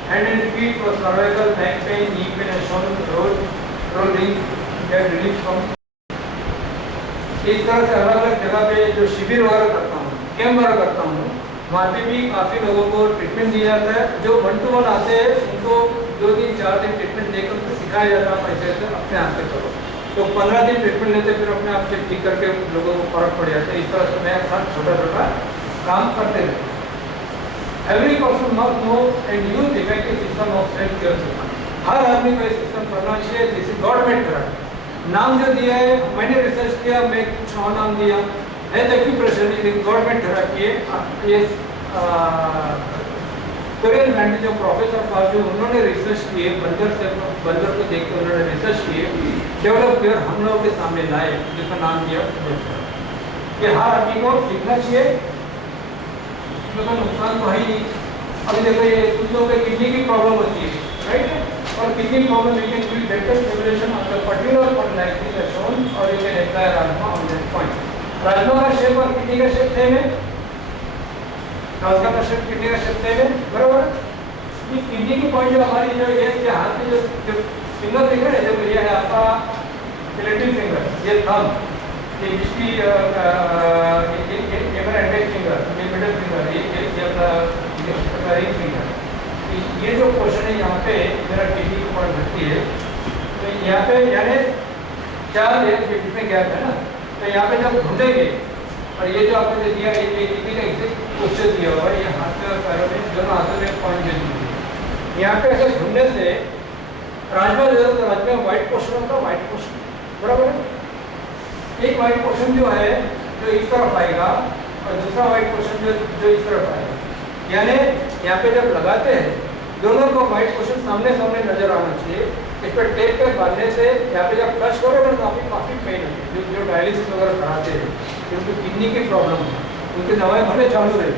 hand and feet for cervical, back pain, knee pain and shoulder rolling get relief from. इस तरह से अलग अलग जगह पे जो शिविर वगैरह करता हूँ, कैंप वगैरह करता हूँ, वहाँ पे भी काफ़ी लोगों को ट्रीटमेंट दिया जाता है। जो 1 to 1 आते हैं उनको 2 दिन 4 दिन ट्रीटमेंट देकर उनको सिखाया जाता है ऐसे ऐसे अपने हाथ से करो। तो 15 दिन ट्रीटमेंट लेते फिर अपने आप से ठीक करके लोगों को फर्क पड़ जाता है। इस तरह से मैं हर छोटा छोटा काम करते रहते हैं। Every person must know and use effective system of self care system. हर आदमी को ये सिस्टम करना चाहिए। This is government therapy. नाम जो दिया है मैंने रिसर्च किया, मैं कुछ और नाम दिया है। एक्यूप्रेशर गवर्नमेंट थेरेपी है। ये कोरियन लैंड जो प्रोफेसर बाजू उन्होंने रिसर्च किए, बंदर को देख के उन्होंने रिसर्च किए, डेवलप किया, हम लोगों के सामने लाए, जिसका नाम दिया कि हर आदमी को सीखना चाहिए। क्योंकि नुकसान तो है ही नहीं। अभी देखो ये कुछ लोगों के किडनी की प्रॉब्लम होती है, राइट। और kidney problem you can give better stimulation of the particular point like this is shown, और you can apply rajma on that point. राजमा का शेप और किडनी का शेप सेम है। राजमा का शेप किडनी का शेप सेम है, बराबर। ये किडनी की पॉइंट जो हमारी जो ये हाथ में जो फिंगर दिख रहा है, जब ये है आपका रिलेटिव फिंगर, ये थंब, ये इसकी ये मेरा इंडेक्स फिंगर, ये मिडिल फिंगर, ये अपना रिंग फिंगर। ये जो पोर्शन है यहाँ पे मेरा किडनी की पॉइंट लगती है। तो यहाँ पे यानी 4 इसमें गैप है ना। तो यहाँ पे जब ढूंढेंगे, और ये जो आपने दिया है ये किडनी का एग्जैक्ट पोस्चर दिया हुआ है, ये हाथ में पैरों में दोनों हाथों में पॉइंट दे दीजिए। यहाँ पे ऐसे ढूंढने से राजमा जो तो राजमा व्हाइट पोर्शन होता है, व्हाइट पोर्शन, बराबर है। एक व्हाइट पोर्शन जो है जो इस तरफ आएगा और दूसरा व्हाइट पोर्शन जो इस तरफ आएगा। यानी यहाँ पे जब लगाते हैं दोनों को व्हाइट पोर्शन सामने सामने नजर आना चाहिए। इस पर टेप पे बांधने से यहाँ पे जब टच करोगे तो काफ़ी पेन होती है। जो डायलिसिस वगैरह कराते हैं, जिनको किडनी की प्रॉब्लम है, उनकी दवाएं भले चालू रहे।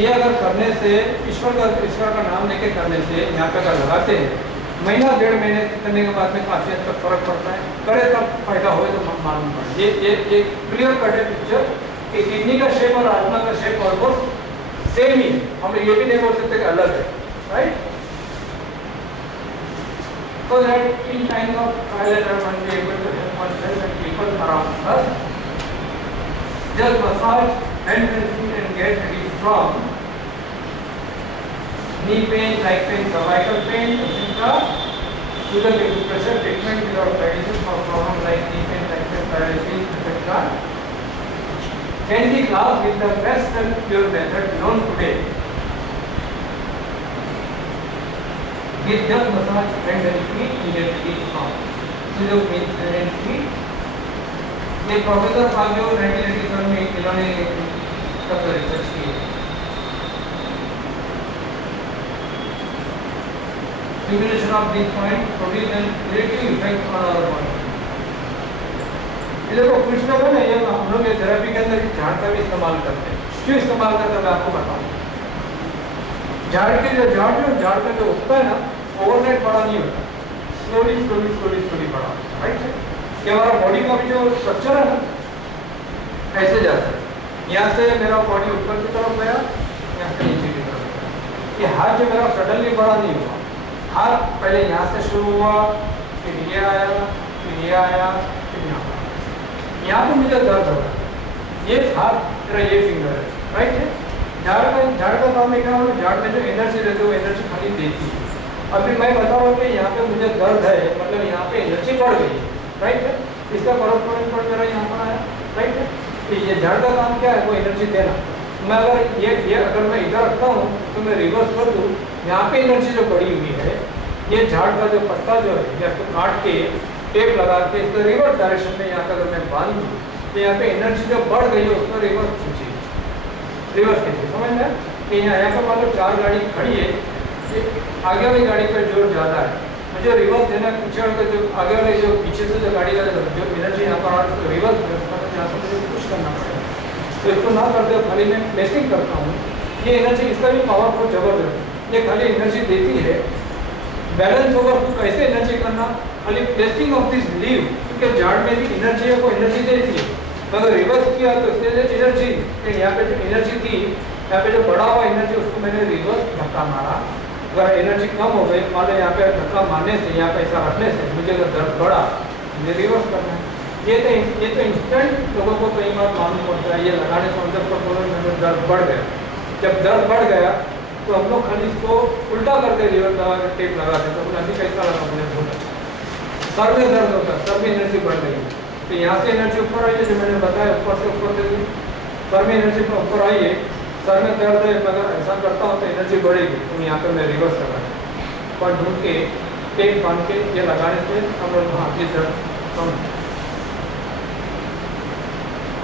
ये अगर करने से ईश्वर का नाम लेके करने से यहाँ पे अगर लगाते हैं, महीना 1.5 महीने करने के बाद में काफ़ी हद तक फर्क पड़ता है। करे तब फायदा हो तो मालूम पड़े। ये क्लियर कट है पिक्चर कि किडनी का शेप और आत्मा का शेप ऑलमोस्ट सेम ही। हम ये भी नहीं बोल सकते कि अलग है, right. So that in time of trial and error one be able to help oneself and people around us. Just massage hands and feet and get relief from knee pain, leg pain, cervical pain, etc. To the acupressure treatment without dialysis for problems like knee pain, leg pain, paralysis, etc. Can be classed with the best and pure method known today. With just massage hand and feet immediately from. So जो hand and feet, ये professor फाल्यो 1987 में इन्होंने तब research की है। Stimulation of this point produce an relative effect on our body. ये देखो कुछ लोग है ना, ये हम लोग ये थेरेपी के अंदर झाड़ का भी इस्तेमाल करते हैं। क्यों इस्तेमाल करते हैं मैं आपको बताऊँ। झाड़ का जो उगता है ना, ओवरनाइट बड़ा नहीं होता, स्लोली बड़ा, राइट। ये हमारा बॉडी का भी जो स्ट्रक्चर है ना, ऐसे जाता है। यहाँ से मेरा बॉडी ऊपर की तरफ गया, यहाँ से नीचे की तरफ गया। ये हाथ जो मेरा सडनली बड़ा नहीं हुआ, हाथ पहले यहाँ से शुरू हुआ, फिर ये आया, फिर ये आया, फिर यहाँ पे मुझे दर्द हो रहा है। ये हाथ मेरा ये फिंगर है, राइट है। झाड़ का काम क्या होगा, झाड़ में जो एनर्जी रहती है वो एनर्जी खाली देती है। अभी मैं बता रहा हूँ कि यहाँ पे मुझे दर्द है, मतलब यहाँ पे एनर्जी बढ़ गई, राइट है। इसका कॉरेस्पॉन्डिंग मेरा यहाँ पर आया, राइट है। तो ये झाड़ का काम क्या है, वो एनर्जी देना। मैं अगर ये अगर मैं इधर रखता हूँ तो मैं रिवर्स कर दूँ, यहाँ पे एनर्जी जो बढ़ी हुई है, ये झाड़ का जो पत्ता जो है या तो काट के टेप लगा के इसको रिवर्स डायरेक्शन में यहाँ का अगर मैं बांध दूँ तो यहाँ पे एनर्जी जब बढ़ गई है उसको रिवर्स खींची, रिवर्स खींची, समझ में कि यहाँ पर मान लो 4 गाड़ी खड़ी है, आगे वाली गाड़ी पर जोर ज़्यादा है, मुझे रिवर्स देना, पीछे वाले जो आगे वाले जो पीछे से जो गाड़ी का जो एनर्जी यहाँ पर आ रहा है तो रिवर्स यहाँ से मुझे कुछ करना पड़ेगा। तो इसको ना करते खाली मैं प्लेसिंग करता हूँ, ये एनर्जी इसका भी पावर बहुत जबरदस्त, ये खाली एनर्जी देती है। बैलेंस ओवर को कैसे एनर्जी करना, खाली प्लेसिंग ऑफ दिस लीव, क्योंकि झाड़ में भी एनर्जी है वो एनर्जी देती है, अगर रिवर्स किया तो इसके लिए एनर्जी, यहाँ पे जो एनर्जी थी यहाँ पे जो बढ़ा हुआ एनर्जी उसको मैंने रिवर्स धक्का मारा, अगर एनर्जी कम हो गई मान लो यहाँ पे धक्का मारने से यहाँ पे ऐसा रखने से मुझे अगर दर्द बढ़ा मुझे रिवर्स करना है। ये तो इंस्टेंट लोगों को कई बार मालूम पड़ता है, ये लगाने से मतलब को तुरंत दर्द बढ़ गया, जब दर्द बढ़ गया तो हम लोग खाली इसको उल्टा करके रिवर्स लगा के टेप लगा देते हैं, अभी कैसा लगा मुझे बोला, सर में दर्द होता है, सर में एनर्जी बढ़ गई, तो यहाँ से एनर्जी ऊपर आई है जो मैंने बताया, ऊपर से ऊपर दे दी, सर में एनर्जी ऊपर आई है, सर में दर्द है, अगर ऐसा करता हूँ तो एनर्जी बढ़ेगी, तो यहाँ पे मैं रिवर्स लगा पर ढूंढ के टेप बांध के ये लगाने से हम लोग हाथ की दर्द कम।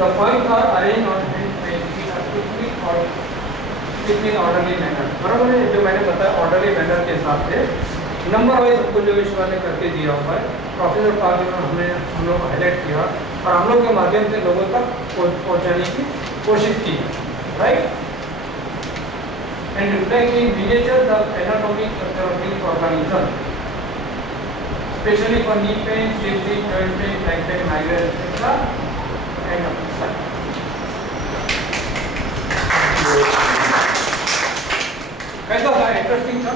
The points are arranged on hand in a quickly orderly manner, बराबर है, जो मैंने बताया ऑर्डरली मैनर के हिसाब से नंबर वाइज हमको जो ईश्वर ने करके दिया हुआ है, प्रोफेसर पाल हमने हम लोग हाईलाइट किया और हम लोग के माध्यम से लोगों तक पहुंचाने की कोशिश की, right. And reflecting miniature the anatomic structure of the organism, specially for knee pain, slip disc, joint pain, back pain, migraine etcetera and कैसा था, इंटरेस्टिंग था।